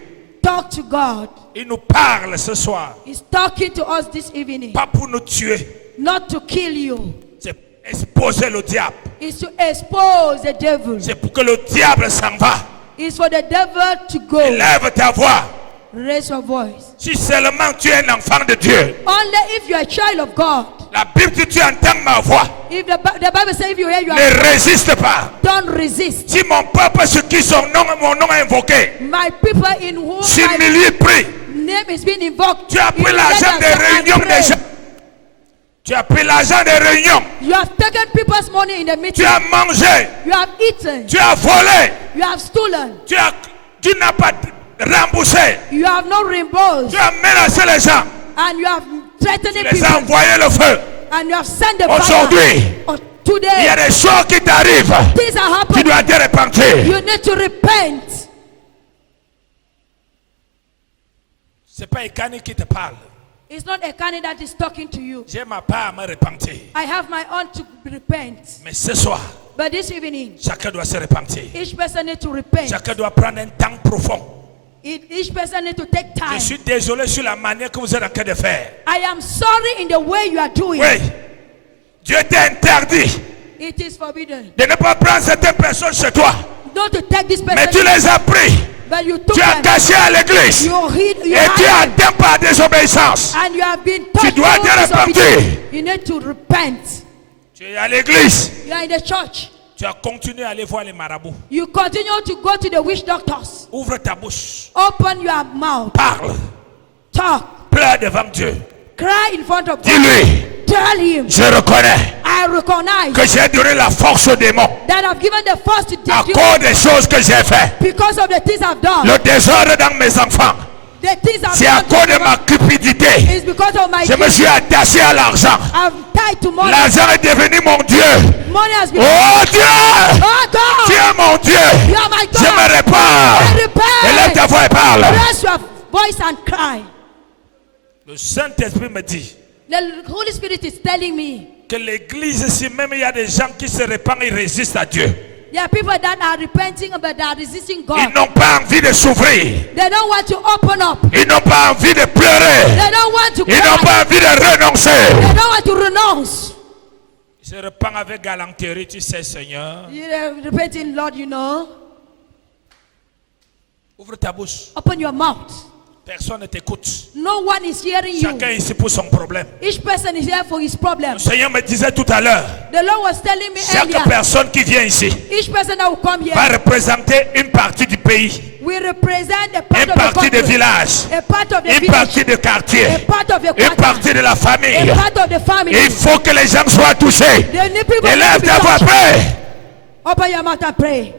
Talk to God. Il nous parle ce soir. He's talking to us this evening. Pas pour nous tuer. Not to kill you. C'est exposer le diable. It's to expose the devil. C'est pour que le diable s'en va. It's for the devil to go. Élève ta voix. Raise your voice. Si seulement tu es un enfant de Dieu. Only if you're a child of God. La Bible dit tu entends ma voix. If the Bible says if you hear, you Ne are, résiste pas. don't resist. Si mon peuple sur qui mon nom est invoqué, My people in whom my s'humilie, prie. name is being invoked. Tu as pris if you l'argent let des us and réunions pray, des gens. Tu as pris l'argent des réunions. You have taken people's money in the Tu meeting. as mangé. You have eaten. Tu as volé. You have stolen. Tu n'as pas remboursé. You have not reimbursed. Tu as menacé les gens. And you have threatened Tu les as people. envoyé le feu. And you have sent the Aujourd'hui, fire. Oh, il y a today, des choses qui t'arrivent. things are Tu happening. dois te repentir. You need to repent. Ce n'est pas Ekani qui te parle. It's not a candidate that is talking to you. J'ai ma part à me repentir. I have my own to repent. Mais ce soir, But this evening, chacun doit se repentir. each person needs to repent. Chacun doit prendre un temps profond. Each person needs to take Je time. suis désolé sur la manière que vous êtes en train de faire. I am sorry in the way you are doing. Oui, Dieu t'a interdit It is forbidden. de ne pas prendre certaines personnes chez toi. Not to take this Mais tu person, les as pris. but you took Tu as them. caché à l'église. You hid, you Et tu as hid them, atteint par désobéissance. and you have been touched. dois by te repentir. disobedience. You need to repent. Tu es à l'église. You are in the church. Tu as continué à aller voir les marabouts. You continue to go to the witch doctors. Ouvre ta bouche. Open your mouth. Parle. Talk. Pleure devant Dieu. Cry in front of God. Dis-lui, Tell him, je reconnais I recognize que j'ai donné la force aux démons that I've given the force to à do cause des choses que j'ai faites. because of the things I've done. Le désordre dans mes enfants, The things I've c'est à done cause de ma cupidité. is because of my Je me guilt. suis attaché à l'argent. I'm tied to money. L'argent est devenu mon Dieu. Money has been. Oh Dieu, Oh tu God! es mon Dieu. You are my Je me God! répands. I repent. Élève ta voix et parle. Raise your voice and cry. Le Saint-Esprit me dit The Holy Spirit is telling me que l'église ici, même il y a des gens qui se répandent et résistent à Dieu. there are people that are repenting but they are resisting Ils God. n'ont pas envie de souffrir. They don't want to open up. Ils n'ont pas envie de pleurer. They don't want to Ils n'ont cry. pas envie de renoncer. They don't want to renounce. Ils se répandent avec galanterie, tu sais, Seigneur. You're repenting, Lord, you know. Ouvre ta bouche. Open your mouth. Personne ne t'écoute. No one is hearing you. Chacun ici pour son problème. Each person is here for his problem. Le Seigneur me disait tout à l'heure, The Lord was telling me chaque earlier, personne qui vient ici each person that will come va here, représenter une partie du pays, we represent a part une of the partie du country, village, a part of the une village, partie du quartier, a part of the une quarter, partie de la famille. a part of the family. Il faut que les gens soient touchés. The new people need Élève to be ta voix, touched. prie. Open your mouth and pray.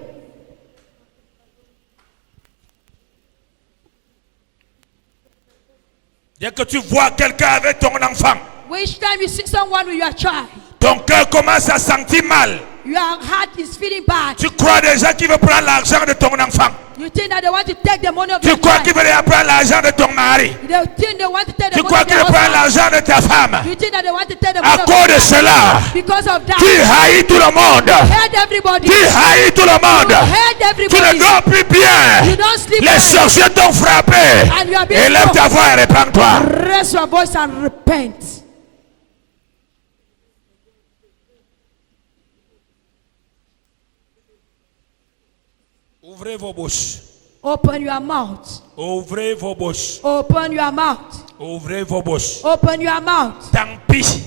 Dès que tu vois quelqu'un avec ton enfant, Each time you see someone with your child, ton cœur commence à sentir mal. your heart is feeling bad. Tu crois déjà qu'il veut prendre l'argent de ton enfant. You think that they want to take the money of Tu your crois child. qu'il veut prendre l'argent de ton mari. They think they want to take the Tu money crois of qu'il your veut prendre husband. l'argent de ta femme. You think that they want to take the À money of cause de your cela, child. Because of that, tu haïs tout le monde. hate everybody. Tu haïs tout le monde. Hate Tu ne everybody. dors plus bien. You don't sleep Les well. sorciers t'ont frappé. And you are being Élève ta struck. voix et répands-toi. Raise your voice and repent. Ouvrez vos bouches. Open your mouth. Ouvrez vos bouches. Open your mouth. Ouvrez vos bouches. Open your mouth. Tant pis.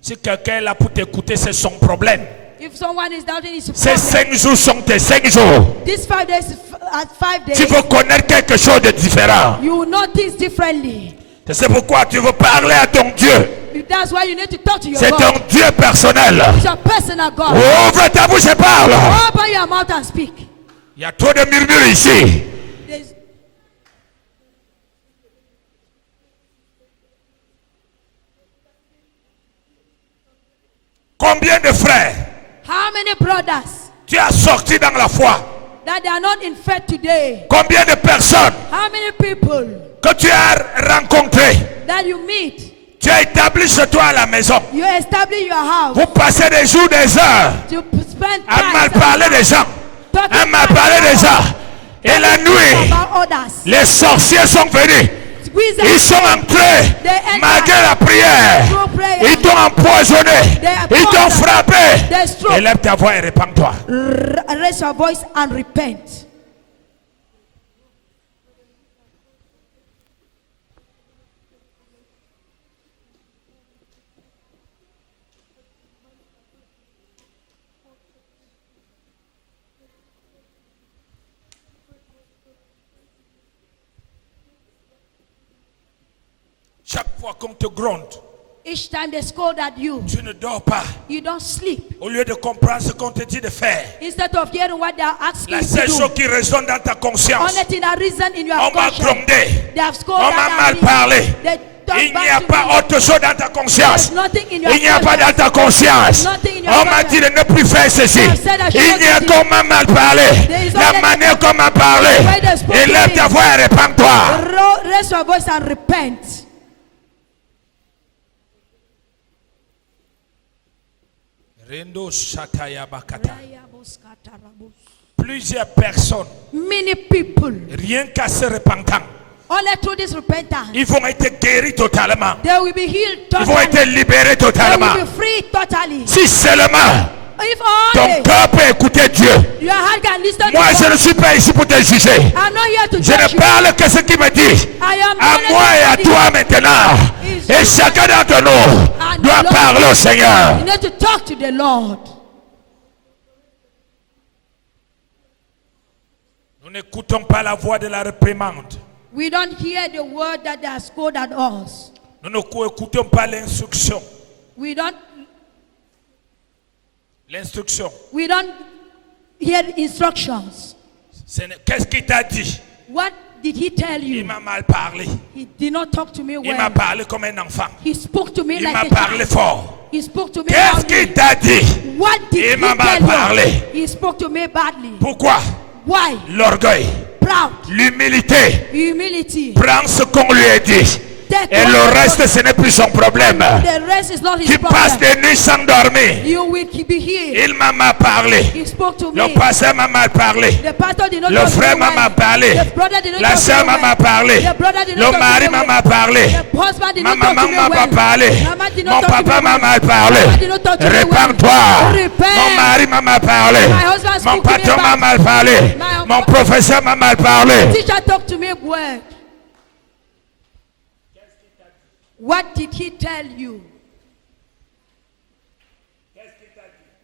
Si quelqu'un est là pour t'écouter, c'est son problème. If someone is doubting his Ces problem, 5 jours sont tes 5 jours. these 5 days, at 5 days, Tu veux connaître quelque chose de différent. you will notice differently. C'est pourquoi tu veux parler à ton Dieu. That's why you need to talk to your C'est ton God. Dieu personnel. It's your personal God. Ouvre ta bouche et parle. Open your mouth and speak. Il y a trop de murmures ici. There's- Combien de frères How many brothers tu as sorti dans la foi? that they are not in faith today? Combien de personnes How many people que tu as rencontrées? that you meet? Tu as établi chez toi à la maison. You establish your house Vous passez des jours, des heures to spend à time mal parler des gens. À mal parler des gens. Et la nuit, about others. les sorciers sont venus. Ils sont entrés malgré la prière. Ils t'ont empoisonné. Ils t'ont frappé. Élève ta voix et répands-toi. Raise your voice and repent. Chaque fois qu'on te gronde, Each time they scold at you, tu ne dors pas. you don't sleep. Au lieu de comprendre ce qu'on te dit de faire, Instead of hearing what they are asking la you seule to chose do, qui résonne dans ta conscience, only thing that reason in your on m'a conscience, grondé, they have on scolded m'a at mal me. parlé. They talk Il n'y back a to pas me. autre chose dans ta conscience. There's nothing in your Il n'y a pas dans ta conscience. On m'a dit de ne plus faire ceci. Il n'y a qu'on m'a mal parlé. La manière qu'on m'a parlé. Élève ta voix et répands-toi. Raise your voice and repent. Rendo Shataya Bakata. Plusieurs personnes, Many people, rien qu'à se repentant, only through this repentance, ils vont être guéris totalement. they will be healed Ils vont totally. être libérés They totalement. will be free totally. Si seulement If ton only cœur peut écouter Dieu. your heart can listen to Moi, je God. ne suis pas ici pour te juger. I'm not here to Je judge ne you. parle que ce qui me dit I am à only moi et à the toi maintenant. Et chacun d'entre nous doit parler au Seigneur. You need to talk to the Lord. Nous n'écoutons pas la voix de la réprimande. We don't hear the word that they have scolded at us. Nous n'écoutons pas l'instruction. We don't L'instruction. hear instructions. Qu'est-ce qu'il t'a dit? What did he tell Il you? m'a mal parlé. He did not talk to me Il m'a well. parlé comme un enfant. He spoke to me Il like m'a a parlé child. fort. He spoke to me Qu'est-ce loudly. qu'il t'a dit? What did Il m'a he mal tell parlé. you? He spoke to me badly. Pourquoi? Why? L'orgueil, Proud. l'humilité. Humility. Prends ce qu'on lui a dit. Et le reste, ce n'est plus son problème. The rest is not his Tu passes problem. des nuits sans dormir. You will be here. Il m'a mal parlé. He spoke to Le me. pasteur m'a mal parlé. The pastor did not Le talk to frère me m'a well. mal parlé. The brother did not La talk to sœur me m'a well. mal parlé. The brother did Le not talk to mari me m'a well. mal parlé. The husband did Ma not talk maman to me m'a well. pas parlé. Mama did Mon not talk to papa me m'a well. mal parlé. Papa did not talk to me well. Répands-toi. Repent. Mon mari m'a mal parlé. My husband Mon spoke to me patron m'a bad. mal parlé. My- Mon professeur m'a mal parlé. Teacher talked to me well. What did he tell you?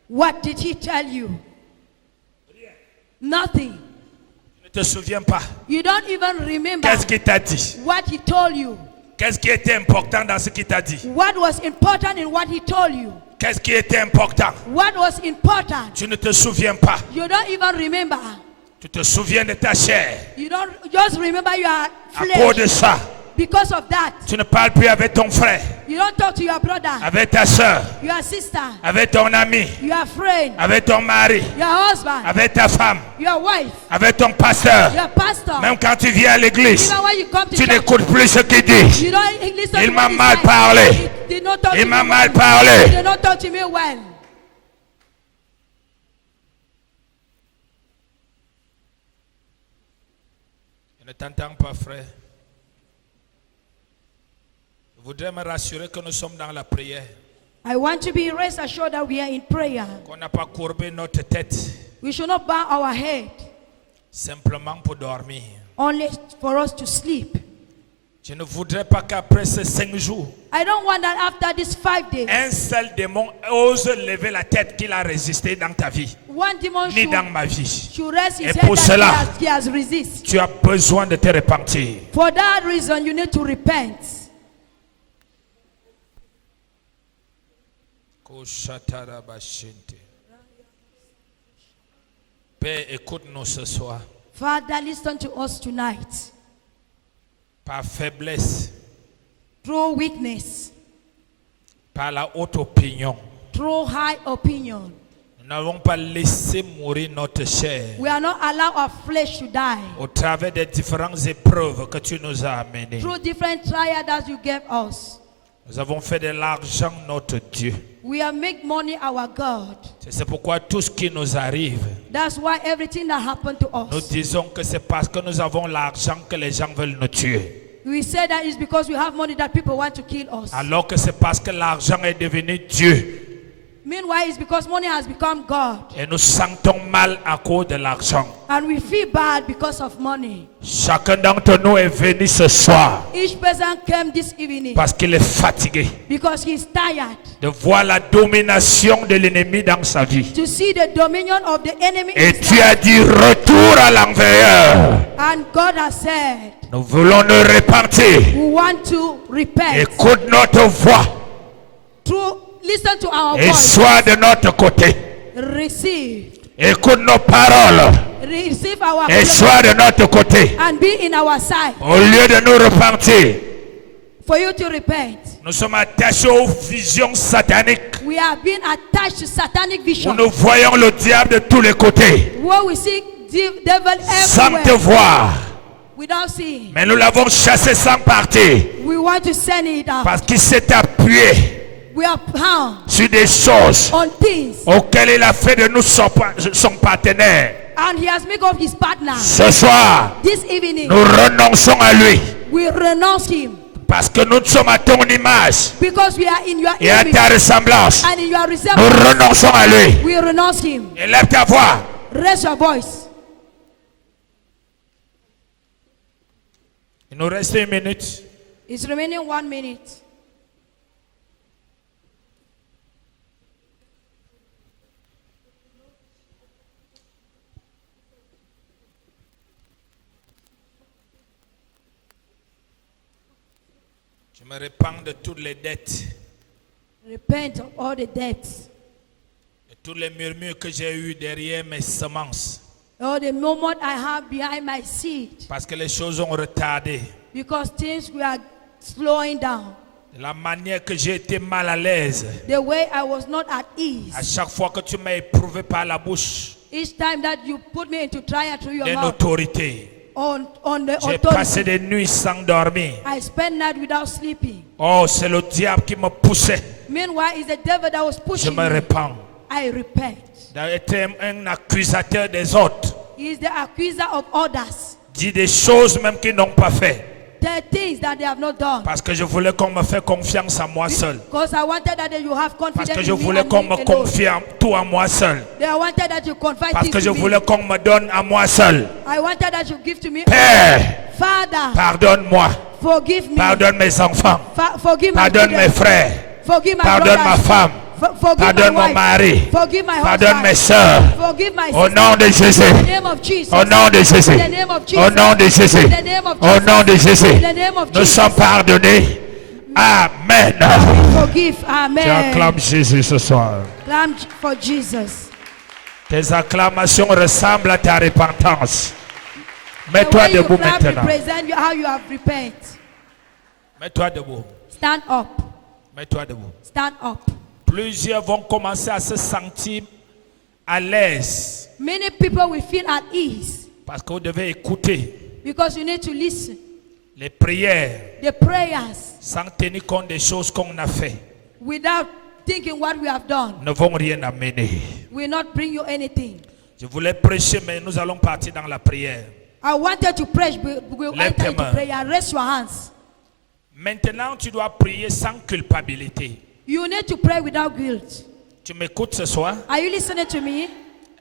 What did he tell you? Nothing. Ne te souviens pas. You don't even remember Qu'est-ce qu'il t'a dit? what he told you. Qu'est-ce qui était important dans ce qu'il t'a dit? What was important in what he told you. Qu'est-ce qui était important? What was important. Tu ne te souviens pas. You don't even remember. Tu te souviens de ta chair. You don't just remember your À cause de flesh. ça, Because of that, tu ne parles plus avec ton frère, you don't talk to your brother, avec ta soeur, your sister, avec ton ami, your friend, avec ton mari, your husband, avec ta femme, your wife, avec ton pasteur. your pastor. Même quand tu viens à l'église, Even when you come to tu church, n'écoutes plus ce qu'il dit. you don't listen Il to m'a what he mal said. parlé. He did not talk Il to m'a me mal well. parlé. He did not talk to me well. Je ne t'entends pas, frère. Je voudrais me rassurer que nous sommes dans la prière, I want to be rest assured that we are in prayer. qu'on n'a pas courbé notre tête We should not bow our head simplement pour dormir. only for us to sleep. Je ne voudrais pas qu'après ces 5 jours, I don't want that after these 5 days, un seul démon ose lever la tête qu'il a résisté dans ta vie, one demon ni dans should, ma vie. should rest his Et head pour that cela, he has resisted. Tu as besoin de te repentir. For that reason, you need to repent. Père, écoute-nous ce soir. Father, listen to us tonight. Par faiblesse, Through weakness, par la haute opinion, through high opinion. Nous n'avons pas laissé mourir notre chair We are not allowed our flesh to die. au travers des différentes épreuves que tu nous as amenées. Through different trials that you gave us. Nous avons fait de l'argent notre Dieu. We have made money our God. C'est pourquoi tout ce qui nous arrive, That's why everything that happened to nous us. disons que c'est parce que nous avons l'argent que les gens veulent nous tuer. We say that it's because we have money that people want to kill us. Alors que c'est parce que l'argent est devenu Dieu. Meanwhile, it's because money has become God. Et nous sentons mal à cause de l'argent. And we feel bad because of money. Chacun d'entre nous est venu ce soir Each person came this evening parce qu'il est fatigué because he's tired de voir la domination de l'ennemi dans sa vie. to see the dominion of the enemy in Et his tu life. as dit retour à l'envers. And God has said, Nous voulons nous repentir. we want to repent. Écoute notre voix Listen to our et voice. sois de notre côté. Receive. Écoute nos paroles Receive our et sois de notre côté. and be in our side Au lieu de nous repentir, for you to repent. nous sommes attachés aux visions sataniques We have been attached to satanic où vision nous voyons le diable de tous les côtés where we see devil sans te everywhere voir. without seeing. Mais nous l'avons chassé sans partir We want to send it out. parce qu'il s'est appuyé We are bound sur des choses on things auxquelles il a fait de nous son partenaire. and he has made of his partner. Ce soir, This evening nous renonçons à lui we renounce him parce que nous sommes à ton image because we are in your et à image ta ressemblance. and in your Nous resemblance. renonçons à lui. We renounce him. Élève ta voix. Raise your voice. Il nous reste 1 minute. It's remaining 1 minute. Je me repens de toutes les dettes Repent of all the debts, et tous les murmures que j'ai eus derrière mes semences all the moment I have behind my seed, parce que les choses ont retardé. because things were slowing down. De la manière que j'ai été mal à l'aise. The way I was not at À ease. chaque fois que tu m'as éprouvé par la bouche Each time that you put me into trial through your d'une mouth, autorité, on the j'ai passé authority, des nuits sans dormir. I spent night without sleeping. Oh, c'est le diable qui me poussait. Meanwhile, it's the devil that was Je pushing me me. repens. I repent. D'être un accusateur des autres. He is the accuser of others. Dit des choses même qu'ils n'ont pas fait. The things that they have not done. Parce que je voulais qu'on me fasse confiance à moi seul. Because I wanted that you have Parce confidence que je in me voulais and qu'on me me alone. confie tout à moi seul. I wanted that you confide Parce things que je to me. voulais qu'on me donne à moi seul. I wanted that you give to me. Père, Father, pardonne-moi. forgive me. Pardonne mes enfants. Forgive my Pardonne mes children. frères. Forgive my Pardonne ma brothers. femme. Forgive Pardonne my mon wife. mari. Forgive my Pardonne mes husband. soeurs. Forgive my Au sister. nom de Jésus. In the name of Jesus. Au nom de Jésus. In the name of Jesus. Au nom de Jésus. In the name of Au Jesus. nom de Jésus. In the name of Nous Jesus. sommes pardonnés. Amen. Forgive. Tu Amen. acclames Jésus ce soir. Clap for Jesus. Tes acclamations ressemblent à ta repentance. The Mets-toi way you debout clap maintenant. represent how you have repent. Mets-toi debout. Stand up. Mets-toi debout. Stand up. Plusieurs vont commencer à se sentir à l'aise Many people will feel at ease parce que vous devez écouter because you need to listen. les prières The prayers sans tenir compte des choses qu'on a fait without thinking what we have done ne vont rien amener. will not bring you anything. Je voulais prêcher, mais nous allons partir dans la prière. I wanted to pray. We'll Lift enter them into up. prayer. Raise your hands. Maintenant, tu dois prier sans culpabilité. You need to pray without guilt. Tu m'écoutes ce soir? Are you listening to me?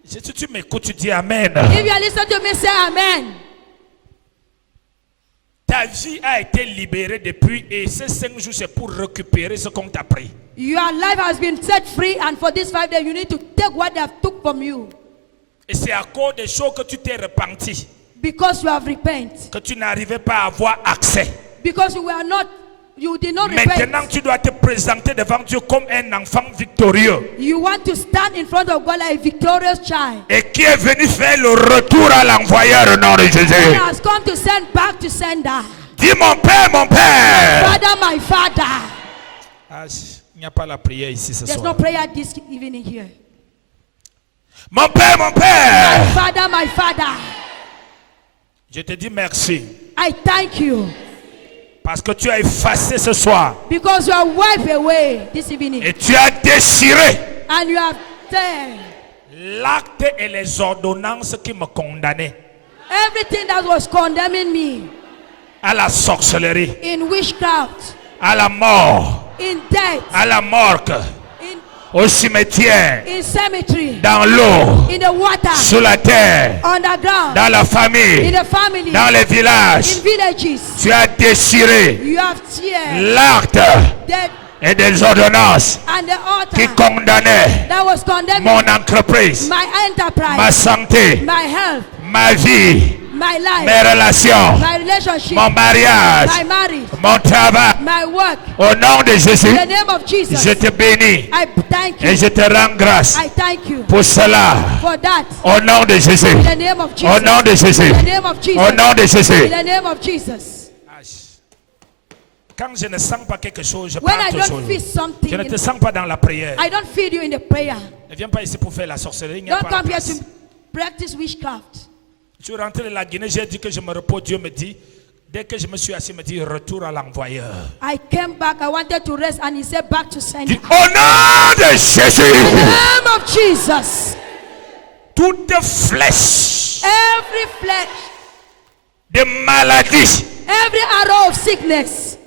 Si tu m'écoutes, tu dis Amen. If you are listening to me, say Amen. Ta vie a été libérée depuis et ces 5 jours, c'est pour récupérer ce qu'on t'a pris. Your life has been set free, and for these 5 days, you need to take what they have took from you Et c'est à cause des choses que tu t'es repenti because you have repent. que tu n'arrivais pas à avoir accès. Because you did not Maintenant, repent. tu dois te présenter devant Dieu comme un enfant victorieux You want to stand in front of God like a victorious child. et qui est venu faire le retour à l'envoyeur au nom de He Jésus. has come to send back to sender. Dis mon Père, mon Père. Father, my Father. Il n'y a pas la prière ici ce There's soir. no prayer this evening here. Mon Père, My Father, je te dis merci. I thank you Parce que tu as effacé ce soir. because you are wiped away this evening. Et tu as déchiré And you have turned l'acte et les ordonnances qui me condamnaient everything that was condemning me à la sorcellerie, in witchcraft, à la mort, in death, à la morgue, in, au cimetière, in cemetery, dans l'eau, in the water, sous la terre, underground, dans la in famille, the family, dans les villages. in villages. Tu as déchiré You have teared l'acte death et des ordonnances and the qui altar condamnaient that was condemning mon entreprise, my enterprise, ma santé, my health, ma vie, my life, mes relations, my relationship, mon mariage, my marriage, mon travail. my work. Au nom de Jésus, In the name of Jesus, je te bénis I thank et you. je te rends grâce I thank you pour cela. for that. Au nom de Jésus. In the name of Jesus. Au nom de Jésus. In the name of Jesus. Au nom de In Jésus. the name of Jesus. Quand je ne sens pas quelque chose, je When I parle autre don't feel chose. something, Je ne te sens pas dans la prière. I don't feel you in the prayer. Ne viens pas ici pour faire la sorcellerie. Il n'y a Don't pas la come here place. to practice witchcraft. Je suis rentré de la Guinée, j'ai dit que je me repose. Dieu me dit, dès que je me suis assis, il me dit, retour à l'envoyeur. I came back, I wanted to rest, and he said, back to sender. Dis, au nom de Jésus, In the name of Jesus, toute flèche every flesh, de maladie. every arrow of sickness.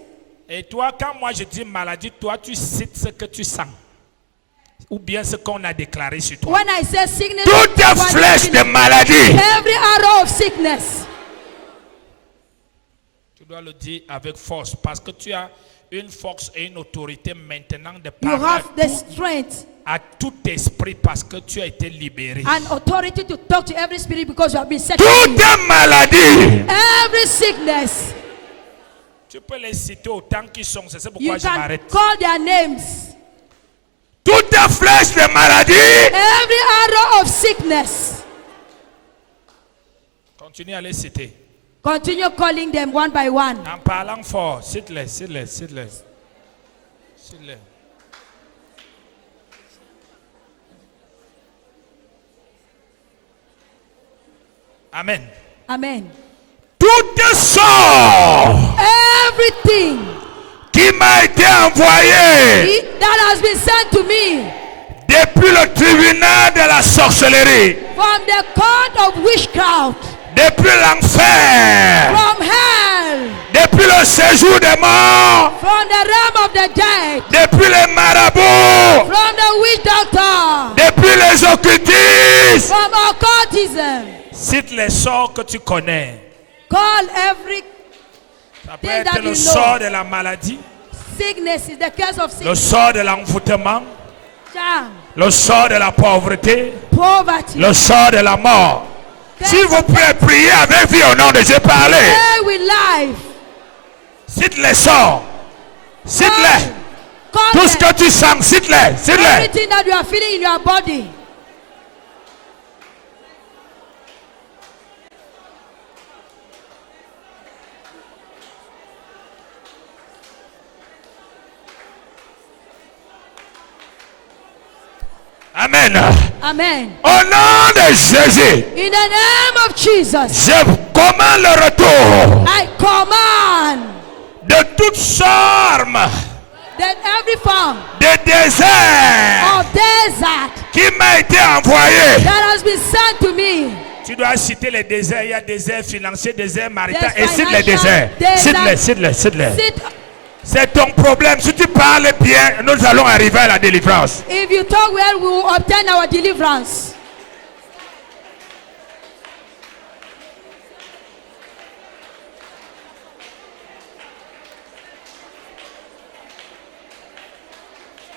Et toi, quand moi je dis maladie, toi tu cites ce que tu sens. Ou bien ce qu'on a déclaré sur toi. When I say sickness, Toute flèche de maladie. every arrow of sickness. Tu dois le dire avec force parce que tu as une force et une autorité maintenant de You parler have the strength à tout esprit parce que tu as été libéré. and authority to talk to every spirit because you have been set free. Toute maladie. Every sickness, Tu peux les citer autant qu'ils sont. C'est you pourquoi je can m'arrête. call their names. Toute flèche de maladie. Every arrow of sickness. Continue à les citer. Continue calling them one by one. En parlant fort. Cite-les, cite-les, cite-les. Cite-les. Amen. Amen. Tout sort Everything qui m'a été envoyé that has been sent to me depuis le tribunal de la sorcellerie, from the court of witchcraft, depuis l'enfer, from hell, depuis le séjour des morts, from the realm of the dead, depuis les marabouts, from the witch doctor, depuis les occultistes. from occultism. Cite les sorts que tu connais. Call every Ça peut Things être that le you sort know. de la maladie, sickness is the curse of le sickness, sort de l'envoûtement, charm, le sort de la pauvreté, poverty. le sort de la mort. Si vous pouvez prier avec vie au nom de Dieu, parlez. Pray with life. Cite les sorts. Cite-les. Call Tout ce them. que tu sens, cite-les. Cite-les. Everything that you are feeling in your body. Amen. Amen. Au nom de Jésus, In the name of Jesus, je commande le retour I command de toutes sortes that every form de désert of desert qui m'a été envoyé. that has been sent to me. Tu dois citer les déserts. Il y a désert financier, désert marital. There's Et cite les financial déserts. desert. Cite-les, cite-les, cite-les. Sit, C'est ton problème. Si tu parles bien, nous allons arriver à la délivrance. if you talk well, we will obtain our deliverance.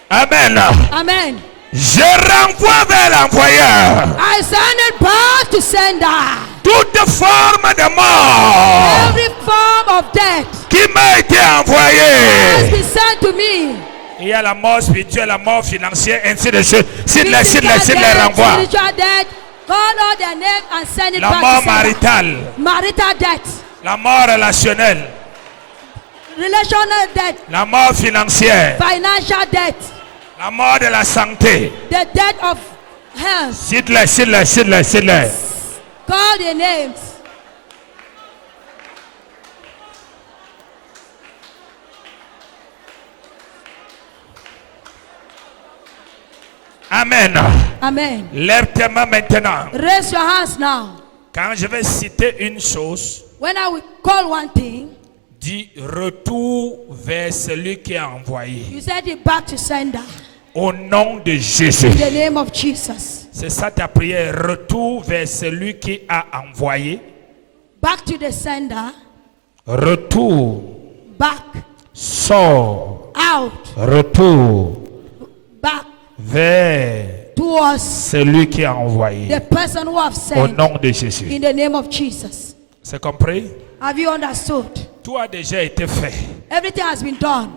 Amen. Amen. Je renvoie vers l'envoyeur I send it back to sender. toute forme de mort Every form of death qui m'a été has envoyée. been sent to me. Il y a la mort spirituelle, la mort financière, ainsi de suite. S'il les Physical death, renvoie. spiritual death, call all their name and send it La back mort to sender. maritale, Marital death, la mort relationnelle, Relational debt. La mort financière. Financial debt. La mort de la santé. The debt of health. Cite-les, cite-les, cite-les, cite-les. Call the names. Amen. Amen. Lève tes mains maintenant. Raise your hands now. Quand je vais citer une chose, When I will call one thing, dis retour vers celui qui a envoyé. you send it back to sender. Au nom de Jésus. In the name of Jesus. C'est ça ta prière. Retour vers celui qui a envoyé. Back to the sender. Retour. Back. Sors. Out. Retour. Back. Vers Towards celui qui a envoyé. the person who have Au sent. nom de Jésus. In the name of Jesus. C'est compris? Have you understood? Tout a déjà été fait. Everything has been done.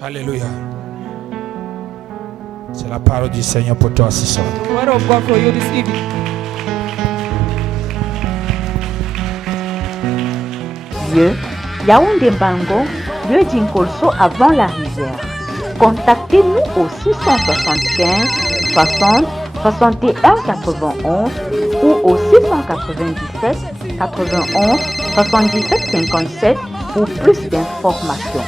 Alléluia. C'est la parole du Seigneur pour toi ce soir. The word of God for you this evening. Dieu, Yaoundé Bango, lieu d'Inkolso avant la rivière. Contactez-nous au 675 60 61 91 ou au 697 91 77 57 pour plus d'informations.